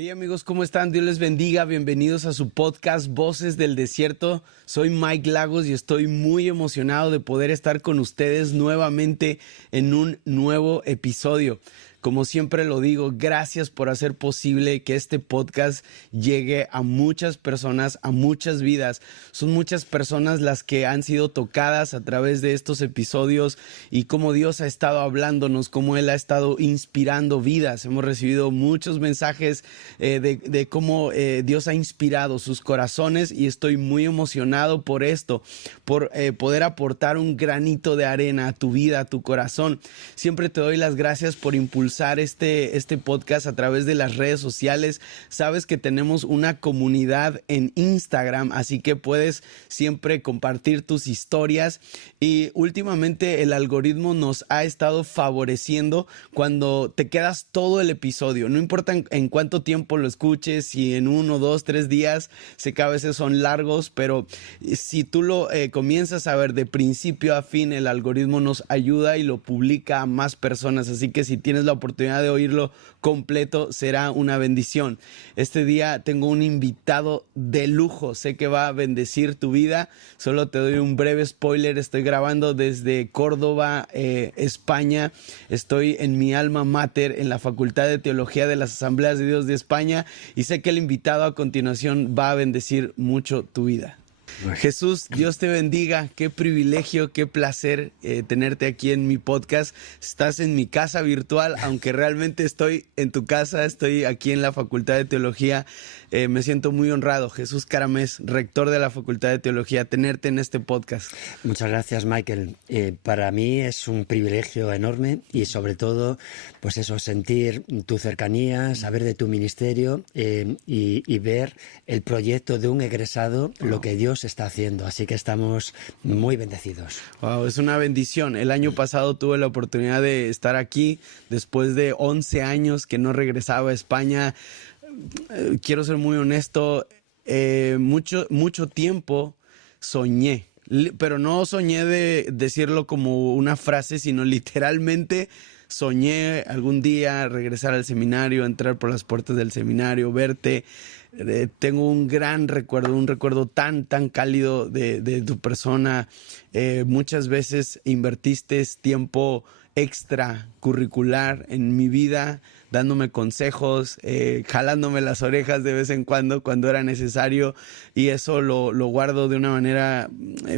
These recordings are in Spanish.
Hey amigos, ¿cómo están? Dios les bendiga, bienvenidos a su podcast Voces del Desierto. Soy Mike Lagos y estoy muy emocionado de poder estar con ustedes nuevamente en un nuevo episodio. Como siempre lo digo, gracias por hacer posible que este podcast llegue a muchas personas, a muchas vidas. Son muchas personas las que han sido tocadas a través de estos episodios y cómo Dios ha estado hablándonos, cómo Él ha estado inspirando vidas. Hemos recibido muchos mensajes de cómo Dios ha inspirado sus corazones y estoy muy emocionado por esto, por poder aportar un granito de arena a tu vida, a tu corazón. Siempre te doy las gracias por impulsar este podcast a través de las redes sociales. Sabes que tenemos una comunidad en Instagram, así que puedes siempre compartir tus historias y últimamente el algoritmo nos ha estado favoreciendo cuando te quedas todo el episodio. No importa en cuánto tiempo lo escuches, si en 1, 2, 3 días, sé que a veces son largos, pero si tú lo comienzas a ver de principio a fin, el algoritmo nos ayuda y lo publica a más personas, así que si tienes la oportunidad de oírlo completo, será una bendición. Este día tengo un invitado de lujo, sé que va a bendecir tu vida. Solo te doy un breve spoiler, estoy grabando desde Córdoba, España. Estoy en mi alma mater, en la Facultad de Teología de las Asambleas de Dios de España, y sé que el invitado a continuación va a bendecir mucho tu vida. Jesús, Dios te bendiga, qué privilegio, qué placer tenerte aquí en mi podcast. Estás en mi casa virtual, aunque realmente estoy en tu casa, estoy aquí en la Facultad de Teología. Me siento muy honrado, Jesús Caramés, rector de la Facultad de Teología, tenerte en este podcast. Muchas gracias, Michael. Para mí es un privilegio enorme y sobre todo, pues eso, sentir tu cercanía, saber de tu ministerio y ver el proyecto de un egresado, lo que Dios está haciendo. Así que estamos muy bendecidos. Wow, es una bendición. El año pasado tuve la oportunidad de estar aquí después de 11 años que no regresaba a España. Quiero ser muy honesto, mucho tiempo soñé, pero no soñé de decirlo como una frase, sino literalmente soñé algún día regresar al seminario, entrar por las puertas del seminario, verte. Tengo un gran recuerdo, un recuerdo tan cálido de tu persona. Muchas veces invertiste tiempo extracurricular en mi vida, dándome consejos, jalándome las orejas de vez en cuando era necesario, y eso lo guardo de una manera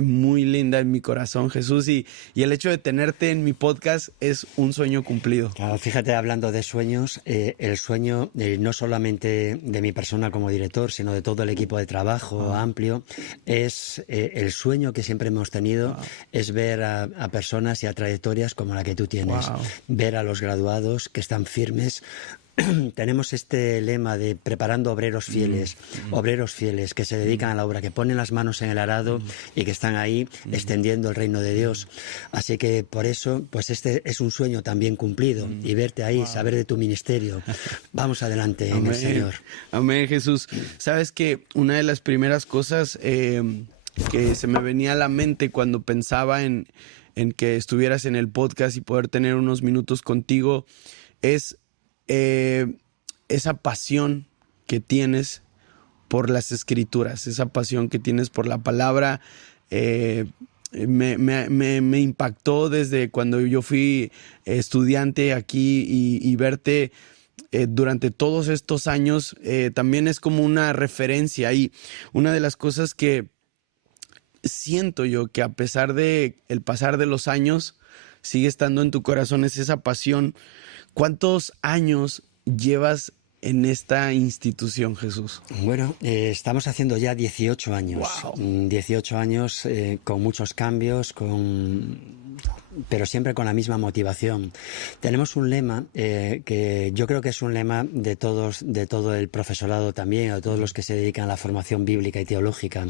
muy linda en mi corazón, Jesús, y el hecho de tenerte en mi podcast es un sueño cumplido. Claro, fíjate, hablando de sueños, el sueño no solamente de mi persona como director, sino de todo el equipo de trabajo amplio, es el sueño que siempre hemos tenido, es ver a personas y a trayectorias como la que tú tienes, ver a los graduados que están firmes. Tenemos este lema de preparando obreros fieles que se dedican a la obra, que ponen las manos en el arado y que están ahí extendiendo el reino de Dios. Así que por eso, pues este es un sueño también cumplido, y verte ahí, saber de tu ministerio. Vamos adelante en el Señor. Amén, Jesús. Sabes que una de las primeras cosas que se me venía a la mente cuando pensaba en que estuvieras en el podcast y poder tener unos minutos contigo es esa pasión que tienes por las escrituras, esa pasión que tienes por la palabra. Me impactó desde cuando yo fui estudiante aquí y verte durante todos estos años también es como una referencia. Y una de las cosas que siento yo que a pesar de el pasar de los años sigue estando en tu corazón es esa pasión. ¿Cuántos años llevas en esta institución, Jesús? Bueno, estamos haciendo ya 18 años. Wow. 18 años con muchos cambios, pero siempre con la misma motivación. Tenemos un lema que yo creo que es un lema de todo el profesorado también, de todos los que se dedican a la formación bíblica y teológica,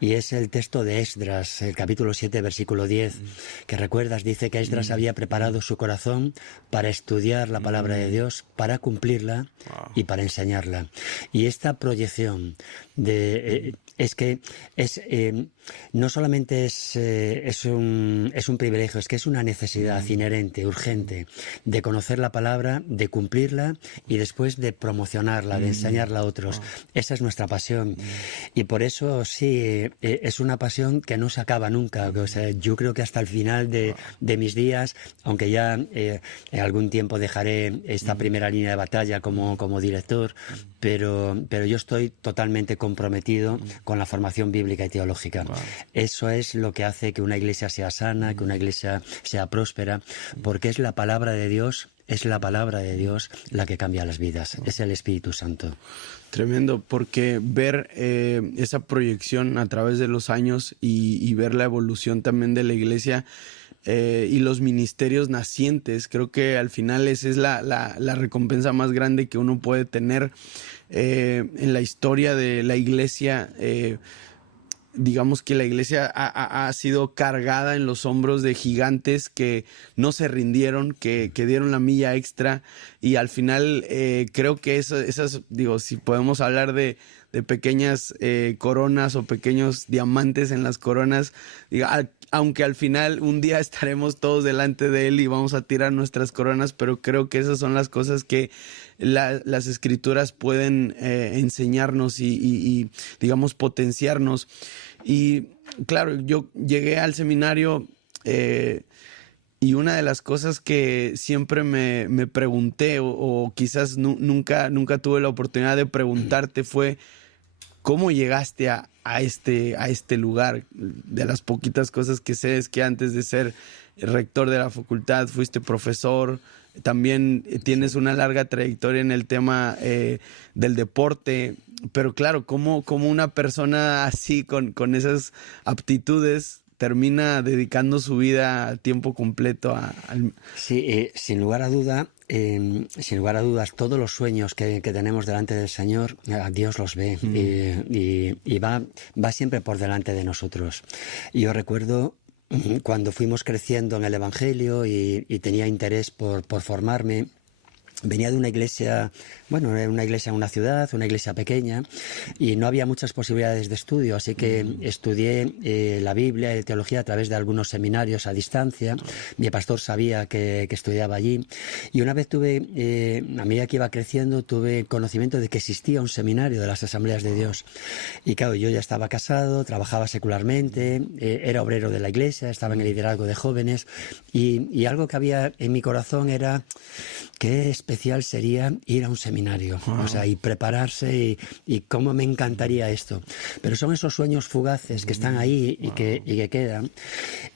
y es el texto de Esdras, el capítulo 7, versículo 10, que recuerdas, dice que Esdras había preparado su corazón para estudiar la palabra de Dios, para cumplirla y para enseñarla. Y esta proyección es que no solamente es un privilegio, es que es una necesidad inherente, urgente, de conocer la palabra, de cumplirla y después de promocionarla, de enseñarla a otros. Esa es nuestra pasión. Y por eso sí, es una pasión que no se acaba nunca. O sea, yo creo que hasta el final de mis días, aunque ya en algún tiempo dejaré esta primera línea de batalla como director, pero yo estoy totalmente comprometido con la formación bíblica y teológica. Eso es lo que hace que una iglesia sea sana, que una iglesia sea próspera, porque es la palabra de Dios. Es la palabra de Dios la que cambia las vidas, es el Espíritu Santo. Tremendo, porque ver esa proyección a través de los años y ver la evolución también de la iglesia y los ministerios nacientes, creo que al final esa es la recompensa más grande que uno puede tener en la historia de la iglesia. Digamos que la iglesia ha sido cargada en los hombros de gigantes que no se rindieron, que dieron la milla extra, y al final creo que esas, digo, si podemos hablar de pequeñas coronas o pequeños diamantes en las coronas, digo, aunque al final un día estaremos todos delante de él y vamos a tirar nuestras coronas, pero creo que esas son las cosas que las escrituras pueden enseñarnos y digamos, potenciarnos. Y claro, yo llegué al seminario y una de las cosas que siempre me pregunté o quizás nunca tuve la oportunidad de preguntarte fue ¿cómo llegaste a este lugar? De las poquitas cosas que sé es que antes de ser rector de la facultad fuiste profesor, también tienes una larga trayectoria en el tema del deporte, pero claro, ¿cómo una persona así con esas aptitudes termina dedicando su vida a tiempo completo al... Sí, sin lugar a dudas, todos los sueños que tenemos delante del Señor, Dios los ve y va siempre por delante de nosotros. Yo recuerdo cuando fuimos creciendo en el Evangelio y tenía interés por formarme. Venía de una iglesia, bueno, era una iglesia en una ciudad, una iglesia pequeña, y no había muchas posibilidades de estudio, así que estudié la Biblia y teología a través de algunos seminarios a distancia. Mi pastor sabía que estudiaba allí, y una vez a medida que iba creciendo, tuve conocimiento de que existía un seminario de las Asambleas de Dios. Y claro, yo ya estaba casado, trabajaba secularmente, era obrero de la iglesia, estaba en el liderazgo de jóvenes, y algo que había en mi corazón era qué especial sería ir a un seminario, o sea, y prepararse y cómo me encantaría esto. Pero son esos sueños fugaces que están ahí y que quedan.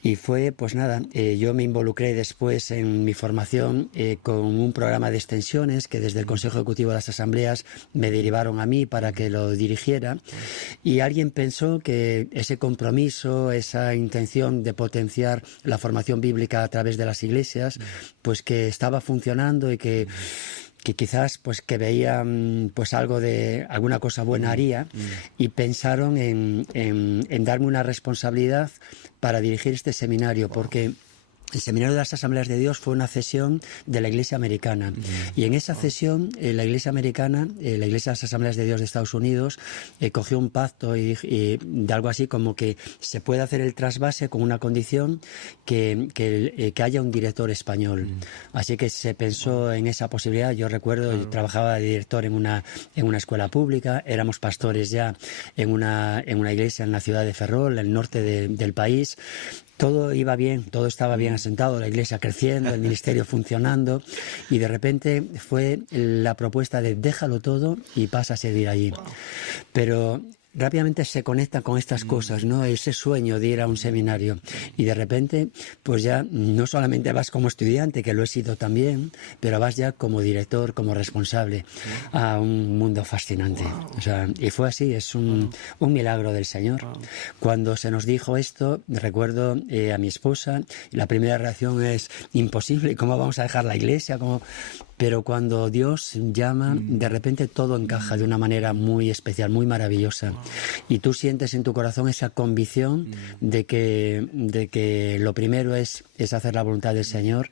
Y fue, pues nada, yo me involucré después en mi formación con un programa de extensiones que desde el Consejo Ejecutivo de las Asambleas me derivaron a mí para que lo dirigiera, y alguien pensó que ese compromiso, esa intención de potenciar la formación bíblica a través de las iglesias, pues que estaba funcionando y que quizás pues que veían pues alguna cosa buena haría, y pensaron en darme una responsabilidad para dirigir este seminario, porque el Seminario de las Asambleas de Dios fue una cesión de la Iglesia Americana. Y en esa cesión, la Iglesia Americana, la Iglesia de las Asambleas de Dios de Estados Unidos, cogió un pacto y de algo así como que se puede hacer el trasvase con una condición que haya un director español. Así que se pensó en esa posibilidad. Yo recuerdo, yo trabajaba de director en una escuela pública, éramos pastores ya en una iglesia en la ciudad de Ferrol, en el norte del país. Todo iba bien, todo estaba bien asentado, la iglesia creciendo, el ministerio funcionando, y de repente fue la propuesta de déjalo todo y pasa a servir allí. Pero rápidamente se conecta con estas cosas, ¿no? Ese sueño de ir a un seminario, y de repente pues ya no solamente vas como estudiante, que lo he sido también, pero vas ya como director, como responsable a un mundo fascinante. O sea, y fue así, es un milagro del Señor. Cuando se nos dijo esto, recuerdo a mi esposa, y la primera reacción es imposible, ¿cómo vamos a dejar la iglesia? Pero cuando Dios llama, de repente todo encaja de una manera muy especial, muy maravillosa. Y tú sientes en tu corazón esa convicción de que lo primero es hacer la voluntad del Señor,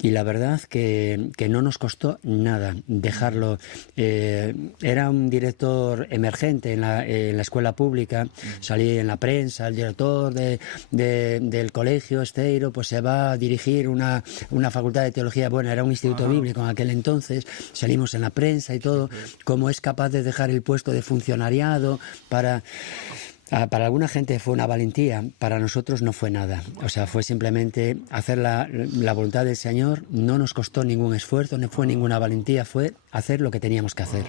y la verdad que no nos costó nada dejarlo. Era un director emergente en la escuela pública, salí en la prensa, el director del colegio Esteiro pues se va a dirigir una facultad de teología, bueno, era un instituto bíblico en aquel entonces, salimos en la prensa y todo, cómo es capaz de dejar el puesto de funcionariado para alguna gente fue una valentía, para nosotros no fue nada. O sea, fue simplemente hacer la voluntad del Señor, no nos costó ningún esfuerzo, no fue ninguna valentía, fue hacer lo que teníamos que hacer.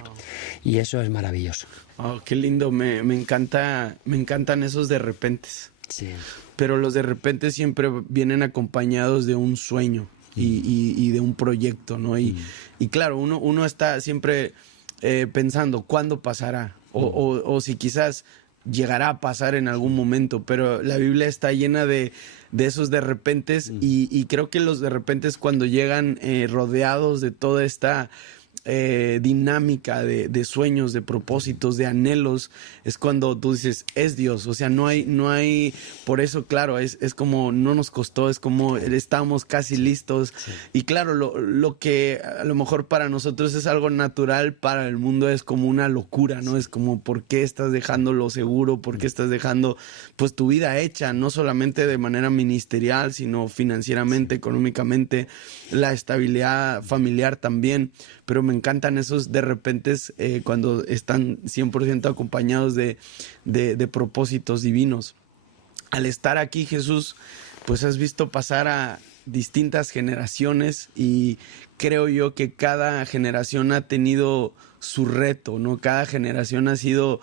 Y eso es maravilloso. Oh, qué lindo, me encantan esos de repentes. Sí. Pero los de repente siempre vienen acompañados de un sueño y de un proyecto, ¿no? Y claro, uno está siempre pensando cuándo pasará o si quizás llegará a pasar en algún momento, pero la Biblia está llena de esos de repentes y creo que los de repentes cuando llegan rodeados de toda esta dinámica de sueños, de propósitos, de anhelos, es cuando tú dices, es Dios. O sea, no hay, por eso, claro, es como no nos costó, es como estamos casi listos. Sí. Y claro, lo que a lo mejor para nosotros es algo natural, para el mundo es como una locura, ¿no? Sí. Es como, ¿por qué estás dejando lo seguro? ¿Por qué estás dejando, pues, tu vida hecha? No solamente de manera ministerial, sino financieramente, económicamente, la estabilidad familiar también. Pero me encantan esos de repentes cuando están 100% acompañados de propósitos divinos. Al estar aquí, Jesús, pues has visto pasar a distintas generaciones y creo yo que cada generación ha tenido su reto, ¿no? Cada generación ha sido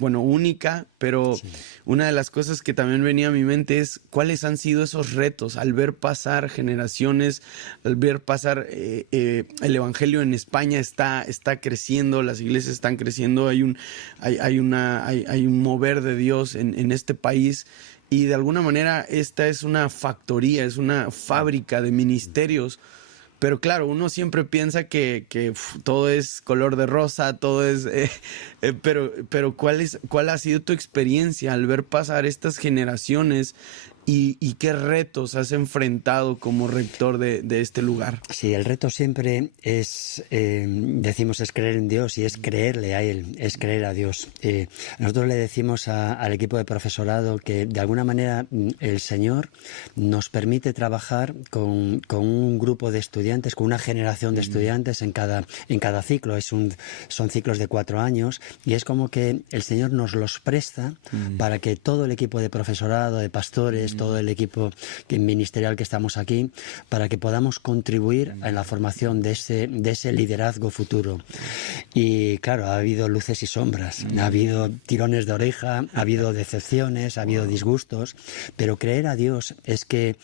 única, pero sí. Una de las cosas que también venía a mi mente es cuáles han sido esos retos al ver pasar generaciones, al ver pasar el evangelio en España está creciendo, las iglesias están creciendo, hay un mover de Dios en este país. Y de alguna manera esta es una factoría, es una fábrica de ministerios. Pero claro, uno siempre piensa que todo es color de rosa, todo es... pero ¿cuál ha sido tu experiencia al ver pasar estas generaciones y qué retos has enfrentado como rector de este lugar? Sí, el reto siempre es, decimos, es creer en Dios y es creerle a Él, es creer a Dios. Nosotros le decimos al equipo de profesorado que de alguna manera el Señor nos permite trabajar con un grupo de estudiantes, con una generación de estudiantes en cada ciclo. Son ciclos de 4 años y es como que el Señor nos los presta para que todo el equipo de profesorado, de pastores, todo el equipo ministerial que estamos aquí, para que podamos contribuir en la formación de ese liderazgo futuro. Y claro, ha habido luces y sombras, ha habido tirones de oreja, ha habido decepciones, ha habido disgustos, pero creer a Dios es que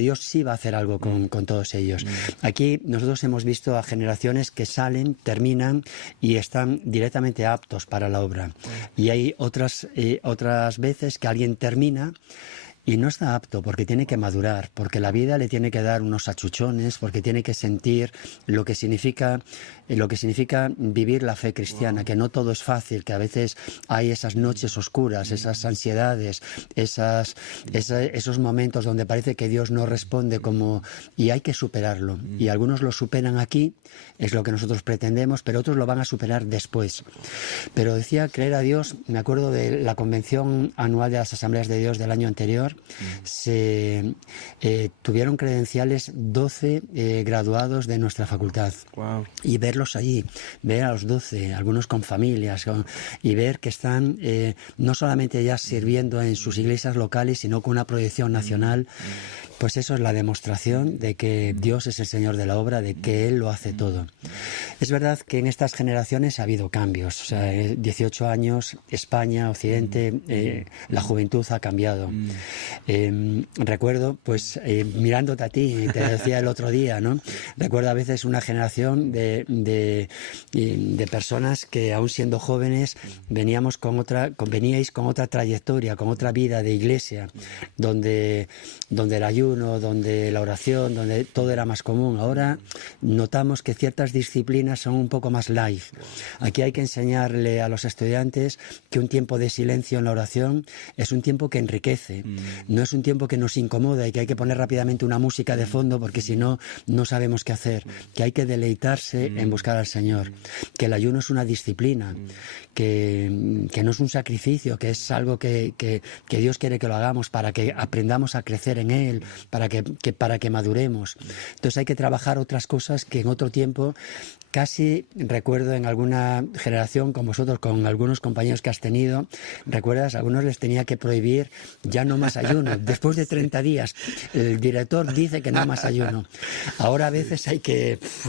Dios sí va a hacer algo con todos ellos. Aquí nosotros hemos visto a generaciones que salen, terminan y están directamente aptos para la obra. Y hay otras veces que alguien termina y no está apto porque tiene que madurar, porque la vida le tiene que dar unos achuchones, porque tiene que sentir lo que significa vivir la fe cristiana, que no todo es fácil, que a veces hay esas noches oscuras, esas ansiedades, esos momentos donde parece que Dios no responde y hay que superarlo. Y algunos lo superan aquí, es lo que nosotros pretendemos, pero otros lo van a superar después. Pero decía creer a Dios, me acuerdo de la convención anual de las Asambleas de Dios del año anterior, tuvieron credenciales 12 graduados de nuestra facultad. Wow. Y verlos allí, ver a los 12, algunos con familias, y ver que están no solamente ya sirviendo en sus iglesias locales, sino con una proyección nacional. Pues eso es la demostración de que Dios es el Señor de la obra, de que Él lo hace todo. Es verdad que en estas generaciones ha habido cambios. O sea, 18 años, España, Occidente, la juventud ha cambiado. Recuerdo, pues, mirándote a ti, te decía el otro día, ¿no? Recuerdo a veces una generación de personas que, aún siendo jóvenes, veníais con otra trayectoria, con otra vida de iglesia, donde la ayuda, ayuno, donde la oración, donde todo era más común. Ahora notamos que ciertas disciplinas son un poco más light. Aquí hay que enseñarle a los estudiantes que un tiempo de silencio en la oración es un tiempo que enriquece, no es un tiempo que nos incomoda y que hay que poner rápidamente una música de fondo porque si no, no sabemos qué hacer, que hay que deleitarse en buscar al Señor, que el ayuno es una disciplina, que no es un sacrificio, que es algo que Dios quiere que lo hagamos para que aprendamos a crecer en Él, para que maduremos. Entonces hay que trabajar otras cosas que en otro tiempo, casi recuerdo en alguna generación con vosotros, con algunos compañeros que has tenido, recuerdas, a algunos les tenía que prohibir ya no más ayuno. Después de 30 días, el director dice que no más ayuno. Ahora a veces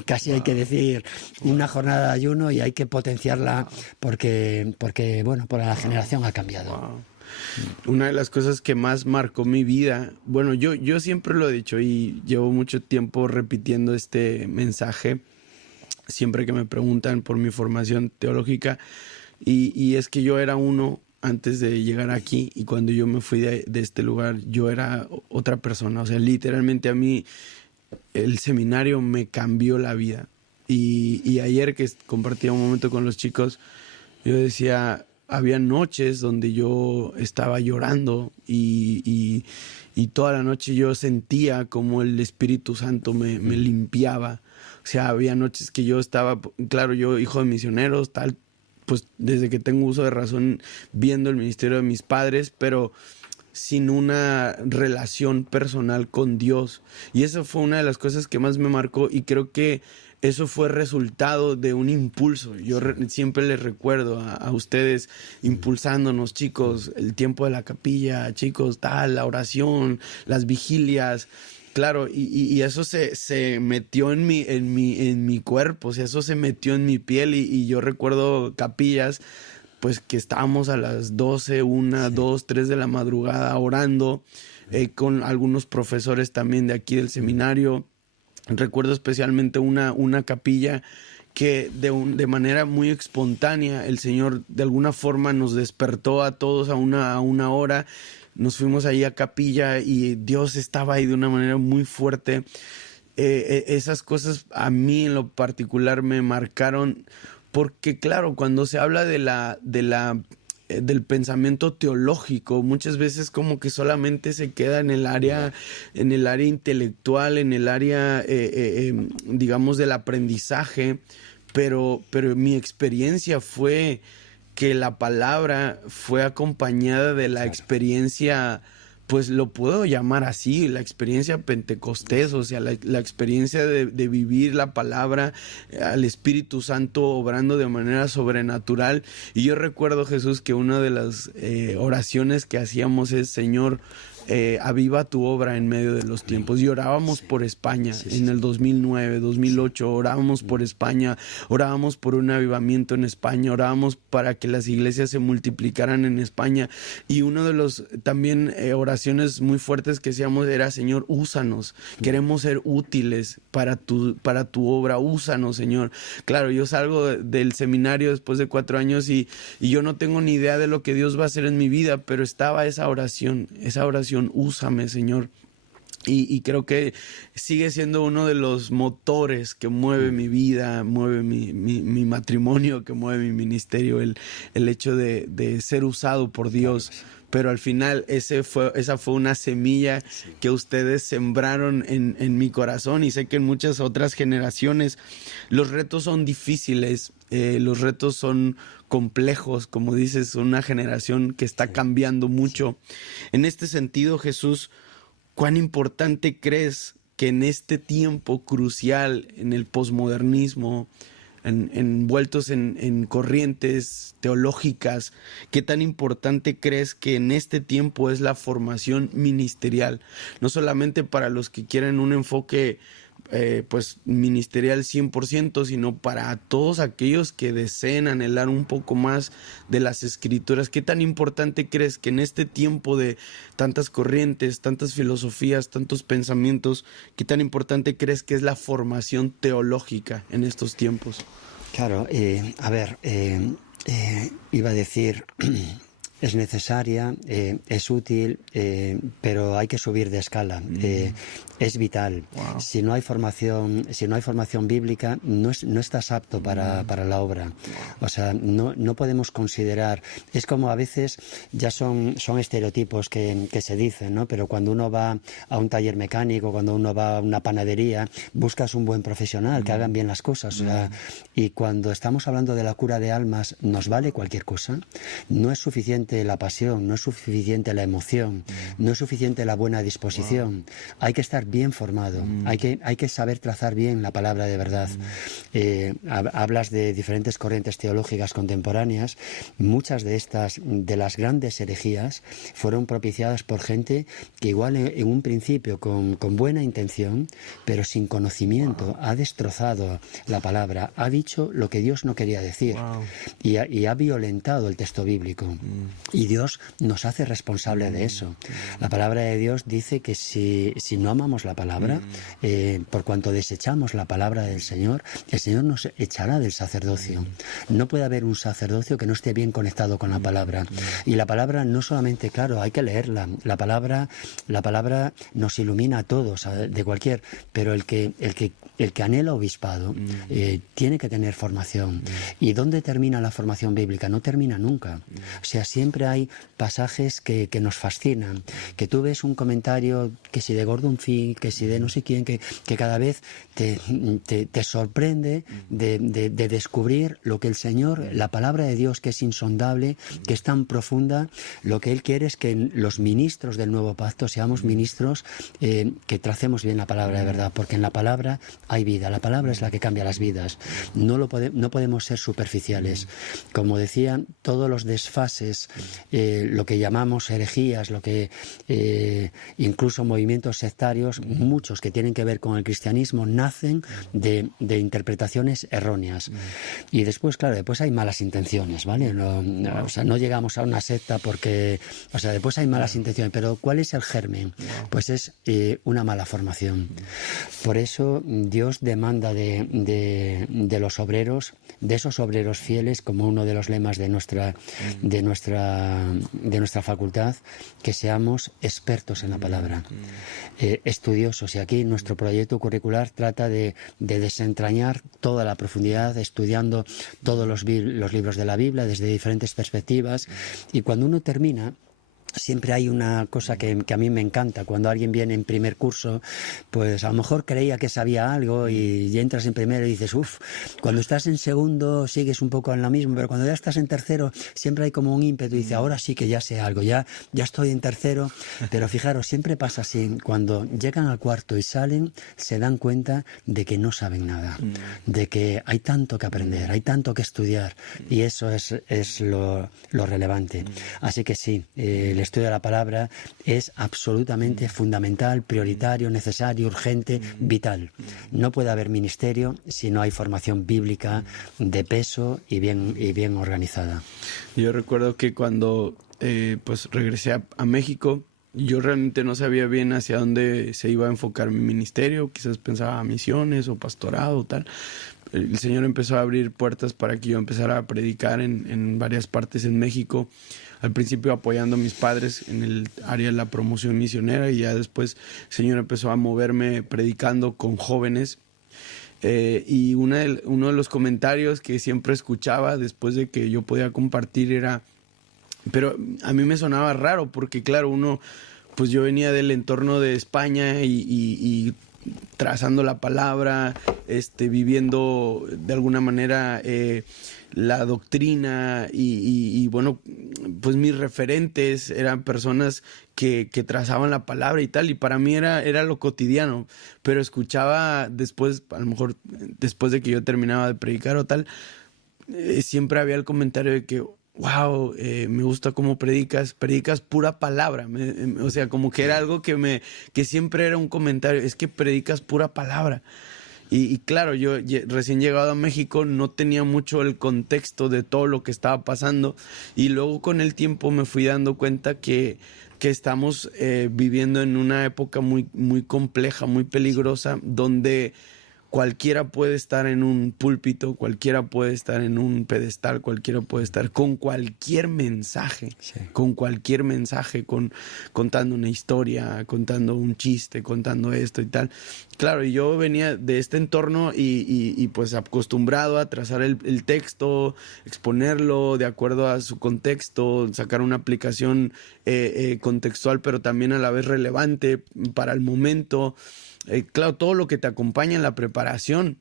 casi hay que decir una jornada de ayuno y hay que potenciarla porque bueno, por la generación ha cambiado. Una de las cosas que más marcó mi vida, bueno, yo siempre lo he dicho y llevo mucho tiempo repitiendo este mensaje, siempre que me preguntan por mi formación teológica, y es que yo era uno antes de llegar aquí, y cuando yo me fui de este lugar, yo era otra persona. O sea, literalmente a mí el seminario me cambió la vida. Y ayer que compartía un momento con los chicos, yo decía, había noches donde yo estaba llorando y toda la noche yo sentía como el Espíritu Santo me limpiaba. O sea, había noches que yo estaba, claro, yo hijo de misioneros, tal, pues desde que tengo uso de razón viendo el ministerio de mis padres, pero sin una relación personal con Dios. Y esa fue una de las cosas que más me marcó, y creo que eso fue resultado de un impulso. Yo siempre les recuerdo a ustedes impulsándonos, chicos, el tiempo de la capilla, chicos, tal, la oración, las vigilias. Claro, y eso se metió en mi cuerpo, o sea, eso se metió en mi piel, y yo recuerdo capillas, pues que estábamos a las 12, 1, 2, 3 de la madrugada orando, con algunos profesores también de aquí del seminario. Recuerdo especialmente una capilla que de manera muy espontánea el Señor de alguna forma nos despertó a todos a una hora. Nos fuimos ahí a capilla y Dios estaba ahí de una manera muy fuerte. Esas cosas a mí en lo particular me marcaron porque, claro, cuando se habla del pensamiento teológico, muchas veces como que solamente se queda en el área intelectual, en el área, digamos, del aprendizaje, pero mi experiencia fue que la palabra fue acompañada de la experiencia, pues lo puedo llamar así, la experiencia pentecostés, o sea, la experiencia de vivir la palabra, al Espíritu Santo obrando de manera sobrenatural. Y yo recuerdo, Jesús, que una de las oraciones que hacíamos es: Señor, aviva tu obra en medio de los tiempos. Y orábamos por España en el 2009, 2008, orábamos por España, orábamos por un avivamiento en España, orábamos para que las iglesias se multiplicaran en España. Y uno de los también oraciones muy fuertes que hacíamos era: Señor, úsanos, queremos ser útiles para tu obra, úsanos, Señor. Claro, yo salgo del seminario después de 4 años y yo no tengo ni idea de lo que Dios va a hacer en mi vida, pero estaba esa oración, úsame, Señor. Y creo que sigue siendo uno de los motores que mueve mi vida, mueve mi matrimonio, que mueve mi ministerio, el hecho de ser usado por Dios. Pero al final esa fue una semilla que ustedes sembraron en mi corazón, y sé que en muchas otras generaciones. Los retos son difíciles, los retos son complejos, como dices, una generación que está cambiando mucho. En este sentido, Jesús, ¿cuán importante crees que en este tiempo crucial, en el posmodernismo, envueltos en corrientes teológicas, qué tan importante crees que en este tiempo es la formación ministerial? No solamente para los que quieren un enfoque pues ministerial 100%, sino para todos aquellos que deseen anhelar un poco más de las Escrituras. ¿Qué tan importante crees que en este tiempo de tantas corrientes, tantas filosofías, tantos pensamientos, qué tan importante crees que es la formación teológica en estos tiempos? Claro, iba a decir, es necesaria, es útil, pero hay que subir de escala. Es vital. Wow. Si no hay formación bíblica, no estás apto para la obra. O sea, no podemos considerar. Es como a veces ya son estereotipos que se dicen, ¿no? Pero cuando uno va a un taller mecánico, cuando uno va a una panadería, buscas un buen profesional que hagan bien las cosas. O sea, y cuando estamos hablando de la cura de almas, nos vale cualquier cosa. No es suficiente la pasión, no es suficiente la emoción, no es suficiente la buena disposición. Hay que estar bien formado, hay que saber trazar bien la palabra de verdad. Hablas de diferentes corrientes teológicas contemporáneas. Muchas de las grandes herejías fueron propiciadas por gente que igual en un principio con buena intención, pero sin conocimiento, ha destrozado la palabra, ha dicho lo que Dios no quería decir y ha violentado el texto bíblico. Y Dios nos hace responsable de eso. La palabra de Dios dice que si no amamos la palabra, por cuanto desechamos la palabra del Señor, el Señor nos echará del sacerdocio. No puede haber un sacerdocio que no esté bien conectado con la palabra. Y la palabra no solamente, claro, hay que leerla. La palabra nos ilumina a todos, de cualquier, pero el que anhela obispado tiene que tener formación. ¿Y dónde termina la formación bíblica? No termina nunca. O sea, siempre hay pasajes que nos fascinan, que tú ves un comentario, que si de Gordon Fee, que si de no sé quién, que cada vez te sorprende de descubrir lo que el Señor, la palabra de Dios, que es insondable, que es tan profunda. Lo que Él quiere es que los ministros del nuevo pacto seamos ministros que tracemos bien la palabra de verdad, porque en la palabra hay vida. La palabra es la que cambia las vidas. No podemos ser superficiales. Como decía, todos los desfases, lo que llamamos herejías, lo que incluso movimientos sectarios, muchos que tienen que ver con el cristianismo, nacen de interpretaciones erróneas. Y después, claro, después hay malas intenciones, ¿vale? O sea, no llegamos a una secta porque... O sea, después hay malas intenciones, pero ¿cuál es el germen? Pues es una mala formación. Por eso Dios demanda de los obreros, de esos obreros fieles, como uno de los lemas de nuestra facultad, que seamos expertos en la palabra, estudiosos. Y aquí nuestro proyecto curricular trata de desentrañar toda la profundidad, estudiando todos los libros de la Biblia desde diferentes perspectivas. Y cuando uno termina, siempre hay una cosa que a mí me encanta. Cuando alguien viene en primer curso, pues a lo mejor creía que sabía algo y entras en primero y dices, uff, cuando estás en segundo sigues un poco en lo mismo, pero cuando ya estás en tercero siempre hay como un ímpetu y dices, ahora sí que ya sé algo, ya estoy en tercero. Pero fijaros, siempre pasa así, cuando llegan al cuarto y salen, se dan cuenta de que no saben nada, de que hay tanto que aprender, hay tanto que estudiar, y eso es lo relevante. Así que sí, el estudio de la palabra es absolutamente fundamental, prioritario, necesario, urgente, vital. No puede haber ministerio si no hay formación bíblica de peso y bien organizada. Yo recuerdo que cuando pues regresé a México, yo realmente no sabía bien hacia dónde se iba a enfocar mi ministerio. Quizás pensaba misiones o pastorado o tal. El Señor empezó a abrir puertas para que yo empezara a predicar en varias partes en México. Al principio apoyando a mis padres en el área de la promoción misionera, y ya después el Señor empezó a moverme predicando con jóvenes. Y uno de los comentarios que siempre escuchaba después de que yo podía compartir era... Pero a mí me sonaba raro porque, claro, pues yo venía del entorno de España y trazando la palabra, viviendo de alguna manera la doctrina y bueno, pues mis referentes eran personas que trazaban la palabra y tal, y para mí era lo cotidiano, pero escuchaba después, a lo mejor después de que yo terminaba de predicar o tal, siempre había el comentario de que wow, me gusta cómo predicas pura palabra. O sea, como que era algo que siempre era un comentario, es que predicas pura palabra. Y claro, yo recién llegado a México no tenía mucho el contexto de todo lo que estaba pasando, y luego con el tiempo me fui dando cuenta que estamos viviendo en una época muy, muy compleja, muy peligrosa, donde cualquiera puede estar en un púlpito, cualquiera puede estar en un pedestal, cualquiera puede estar con cualquier mensaje, contando una historia, contando un chiste, contando esto y tal. Claro, y yo venía de este entorno y pues acostumbrado a trazar el texto, exponerlo de acuerdo a su contexto, sacar una aplicación contextual, pero también a la vez relevante para el momento. Claro, todo lo que te acompaña en la preparación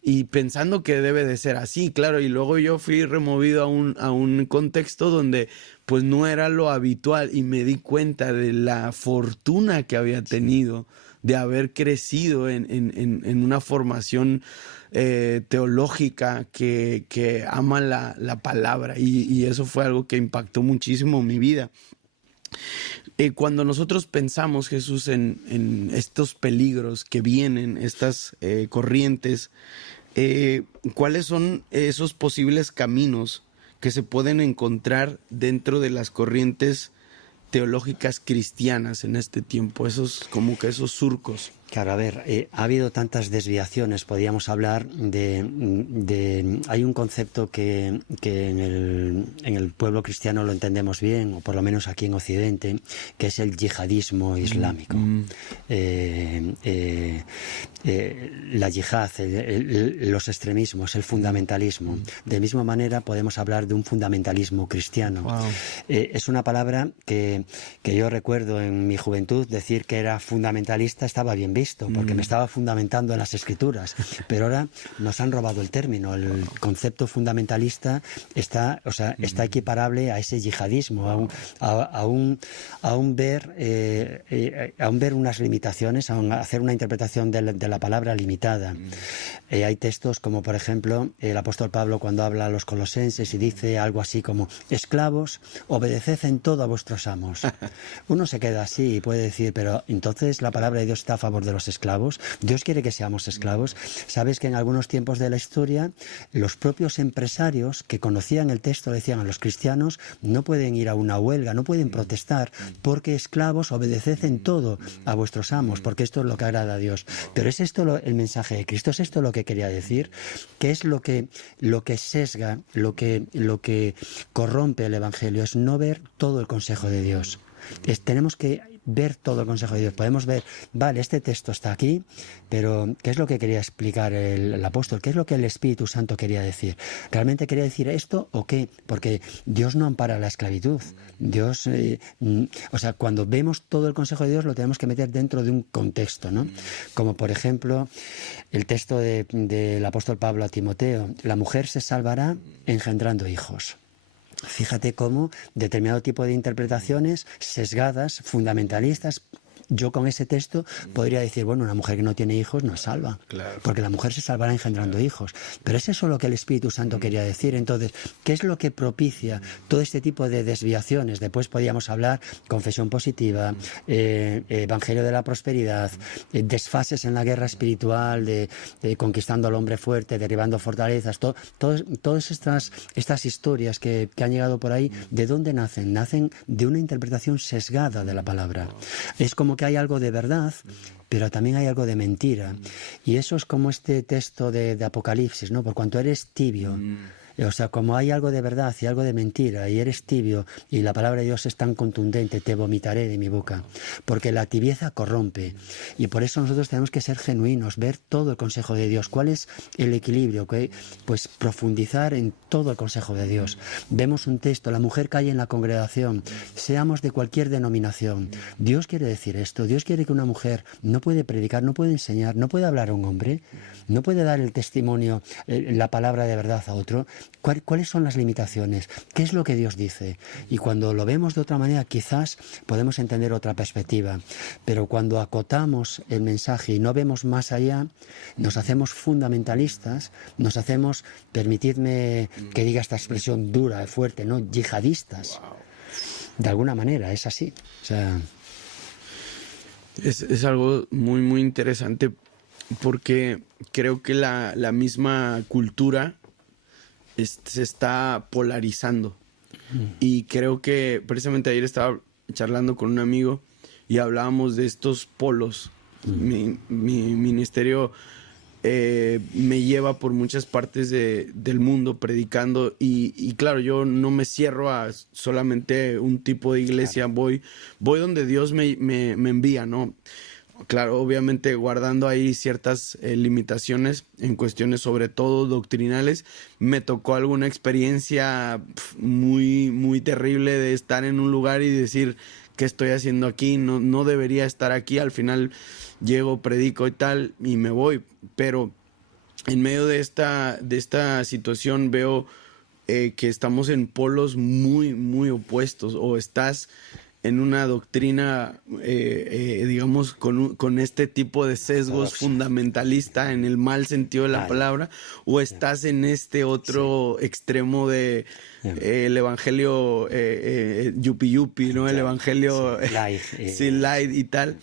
y pensando que debe de ser así, claro, y luego yo fui removido a un contexto donde pues no era lo habitual y me di cuenta de la fortuna que había tenido de haber crecido en una formación teológica que ama la palabra y eso fue algo que impactó muchísimo mi vida. Cuando nosotros pensamos, Jesús, en estos peligros que vienen, estas corrientes, ¿cuáles son esos posibles caminos que se pueden encontrar dentro de las corrientes teológicas cristianas en este tiempo? Esos, como que esos surcos. Claro, a ver, ha habido tantas desviaciones, podríamos hablar hay un concepto que en el pueblo cristiano lo entendemos bien, o por lo menos aquí en Occidente, que es el yihadismo islámico. La yihad, los extremismos, el fundamentalismo. De misma manera podemos hablar de un fundamentalismo cristiano. Wow. Es una palabra que yo recuerdo en mi juventud decir que era fundamentalista, estaba bien visto, porque me estaba fundamentando en las Escrituras, pero ahora nos han robado el término. El concepto fundamentalista está equiparable a ese yihadismo, a un ver unas limitaciones, a hacer una interpretación de la palabra limitada. Hay textos como, por ejemplo, el apóstol Pablo cuando habla a los colosenses y dice algo así como: esclavos, obedeced en todo a vuestros amos. Uno se queda así y puede decir, pero entonces la palabra de Dios está a favor de los esclavos. Dios quiere que seamos esclavos. Sabes que en algunos tiempos de la historia los propios empresarios que conocían el texto decían a los cristianos: no pueden ir a una huelga, no pueden protestar, porque esclavos, obedeced en todo a vuestros amos, porque esto es lo que agrada a Dios. Pero ¿es esto el mensaje de Cristo? ¿Es esto lo que quería decir? ¿Qué es lo que sesga, lo que corrompe el Evangelio? Es no ver todo el consejo de Dios. Tenemos que ver todo el consejo de Dios. Podemos ver, vale, este texto está aquí, pero ¿qué es lo que quería explicar el apóstol? ¿Qué es lo que el Espíritu Santo quería decir? ¿Realmente quería decir esto o qué? Porque Dios no ampara la esclavitud. Dios, cuando vemos todo el consejo de Dios lo tenemos que meter dentro de un contexto, ¿no? Como por ejemplo el texto del apóstol Pablo a Timoteo: la mujer se salvará engendrando hijos. Fíjate cómo determinado tipo de interpretaciones sesgadas, fundamentalistas. Yo con ese texto podría decir, bueno, una mujer que no tiene hijos no es salva, claro, porque la mujer se salvará engendrando hijos. Pero es eso lo que el Espíritu Santo quería decir. Entonces, ¿qué es lo que propicia todo este tipo de desviaciones? Después podríamos hablar confesión positiva, evangelio de la prosperidad, desfases en la guerra espiritual, de conquistando al hombre fuerte, derribando fortalezas. Todas estas historias que han llegado por ahí, ¿de dónde nacen? Nacen de una interpretación sesgada de la palabra. Es como que hay algo de verdad, pero también hay algo de mentira. Y eso es como este texto de Apocalipsis, ¿no? Por cuanto eres tibio. O sea, como hay algo de verdad y algo de mentira, y eres tibio, y la palabra de Dios es tan contundente, te vomitaré de mi boca. Porque la tibieza corrompe. Y por eso nosotros tenemos que ser genuinos, ver todo el consejo de Dios. ¿Cuál es el equilibrio? ¿Okay? Pues profundizar en todo el consejo de Dios. Vemos un texto: la mujer cae en la congregación, seamos de cualquier denominación. Dios quiere decir esto. Dios quiere que una mujer no puede predicar, no puede enseñar, no puede hablar a un hombre, no puede dar el testimonio, la palabra de verdad a otro. ¿Cuáles son las limitaciones? ¿Qué es lo que Dios dice? Y cuando lo vemos de otra manera, quizás podemos entender otra perspectiva. Pero cuando acotamos el mensaje y no vemos más allá, nos hacemos fundamentalistas, nos hacemos, permitidme que diga esta expresión dura, fuerte, ¿no? Yihadistas. De alguna manera, es así. O sea... Es algo muy, muy interesante porque creo que la misma cultura se está polarizando. Y creo que precisamente ayer estaba charlando con un amigo y hablábamos de estos polos. Mi ministerio me lleva por muchas partes del mundo predicando y claro, yo no me cierro a solamente un tipo de iglesia, voy donde Dios me envía, ¿no? Claro, obviamente guardando ahí ciertas limitaciones en cuestiones sobre todo doctrinales. Me tocó alguna experiencia muy, muy terrible de estar en un lugar y decir, ¿qué estoy haciendo aquí? No debería estar aquí. Al final llego, predico y tal y me voy. Pero en medio de esta situación veo que estamos en polos muy, muy opuestos. O estás en una doctrina, digamos, con este tipo de sesgos fundamentalista en el mal sentido de la palabra, o estás en este otro extremo de el evangelio yupi yupi, ¿no? El evangelio light y tal.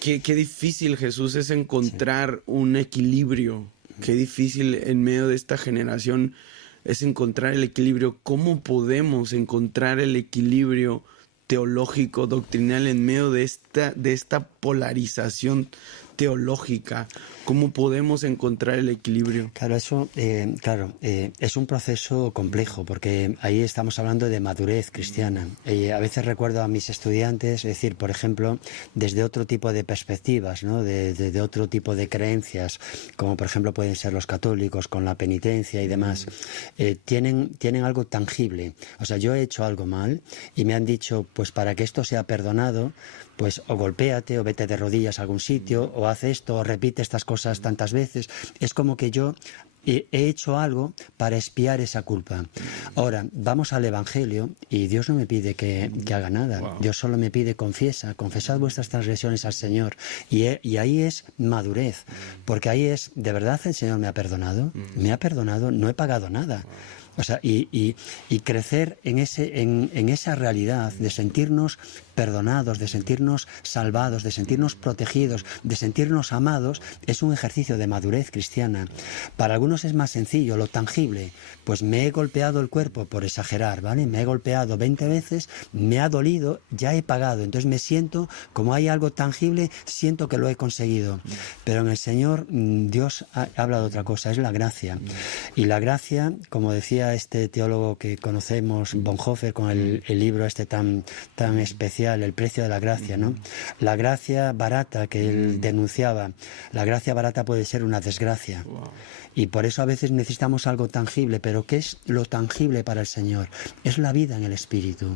Qué difícil, Jesús, es encontrar un equilibrio. Qué difícil en medio de esta generación es encontrar el equilibrio. ¿Cómo podemos encontrar el equilibrio teológico, doctrinal, en medio de esta polarización teológica? ¿Cómo podemos encontrar el equilibrio? Claro, eso, es un proceso complejo, porque ahí estamos hablando de madurez cristiana. A veces recuerdo a mis estudiantes, es decir, por ejemplo, desde otro tipo de perspectivas, ¿no? Desde otro tipo de creencias, como por ejemplo pueden ser los católicos, con la penitencia y demás, tienen algo tangible. O sea, yo he hecho algo mal y me han dicho, pues para que esto sea perdonado, pues o golpéate o vete de rodillas a algún sitio o haz esto o repite estas cosas tantas veces. Es como que yo he hecho algo para expiar esa culpa. Ahora, vamos al Evangelio y Dios no me pide que haga nada. Wow. Dios solo me pide confesad vuestras transgresiones al Señor. Y ahí es madurez, porque ahí es, ¿de verdad el Señor me ha perdonado? ¿Me ha perdonado? No he pagado nada. O sea, y crecer en esa realidad de sentirnos perdonados, de sentirnos salvados, de sentirnos protegidos, de sentirnos amados, es un ejercicio de madurez cristiana. Para algunos es más sencillo, lo tangible. Pues me he golpeado el cuerpo, por exagerar, ¿vale? Me he golpeado 20 veces, me ha dolido, ya he pagado. Entonces me siento, como hay algo tangible, siento que lo he conseguido. Pero en el Señor, Dios habla de otra cosa, es la gracia. Y la gracia, como decía este teólogo que conocemos, Bonhoeffer, con el libro este tan especial, El precio de la gracia, ¿no? La gracia barata que él denunciaba, la gracia barata puede ser una desgracia. Y por eso a veces necesitamos algo tangible. Pero ¿qué es lo tangible para el Señor? Es la vida en el Espíritu.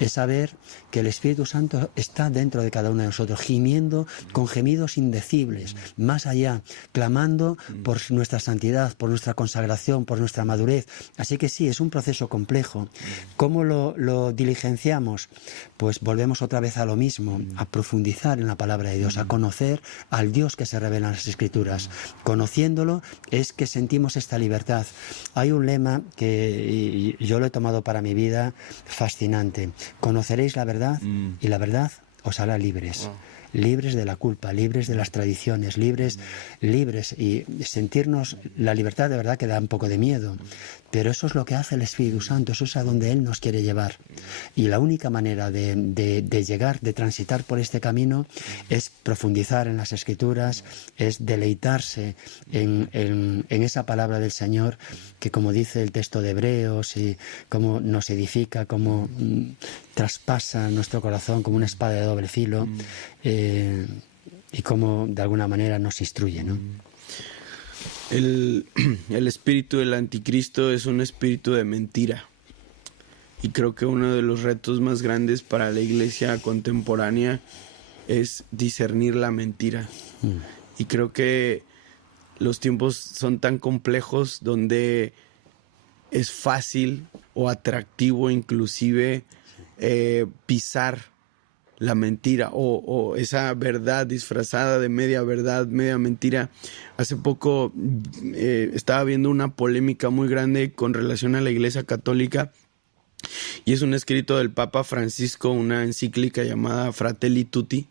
Es saber que el Espíritu Santo está dentro de cada uno de nosotros, gimiendo con gemidos indecibles, más allá, clamando por nuestra santidad, por nuestra consagración, por nuestra madurez. Así que sí, es un proceso complejo. ¿Cómo lo diligenciamos? Pues volvemos otra vez a lo mismo, a profundizar en la palabra de Dios, a conocer al Dios que se revela en las Escrituras. Conociéndolo es que sentimos esta libertad. Hay un lema que yo lo he tomado para mi vida fascinante. Conoceréis la verdad y la verdad os hará libres. Wow. Libres de la culpa, libres de las tradiciones, libres, y sentirnos la libertad de verdad que da un poco de miedo. Pero eso es lo que hace el Espíritu Santo, eso es a donde Él nos quiere llevar. Y la única manera de llegar, de transitar por este camino, es profundizar en las Escrituras, es deleitarse en esa palabra del Señor, que como dice el texto de Hebreos, y cómo nos edifica, cómo traspasa nuestro corazón como una espada de doble filo, y cómo de alguna manera nos instruye, ¿no? El espíritu del anticristo es un espíritu de mentira. Y creo que uno de los retos más grandes para la iglesia contemporánea es discernir la mentira. Y creo que los tiempos son tan complejos donde es fácil o atractivo inclusive pisar la mentira o esa verdad disfrazada de media verdad, media mentira. Hace poco estaba viendo una polémica muy grande con relación a la Iglesia Católica, y es un escrito del Papa Francisco, una encíclica llamada Fratelli Tutti,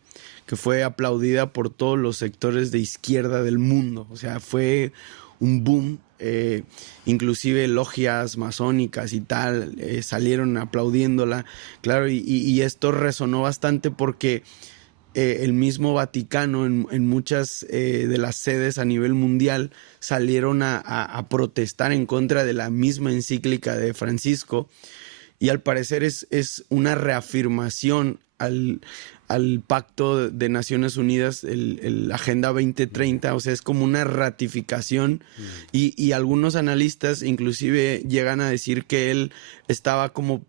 que fue aplaudida por todos los sectores de izquierda del mundo. O sea, fue un boom. Inclusive logias masónicas y tal salieron aplaudiéndola, claro, y esto resonó bastante porque el mismo Vaticano en muchas de las sedes a nivel mundial salieron a protestar en contra de la misma encíclica de Francisco, y al parecer es una reafirmación al Pacto de Naciones Unidas, el Agenda 2030, o sea, es como una ratificación, y algunos analistas inclusive llegan a decir que él estaba como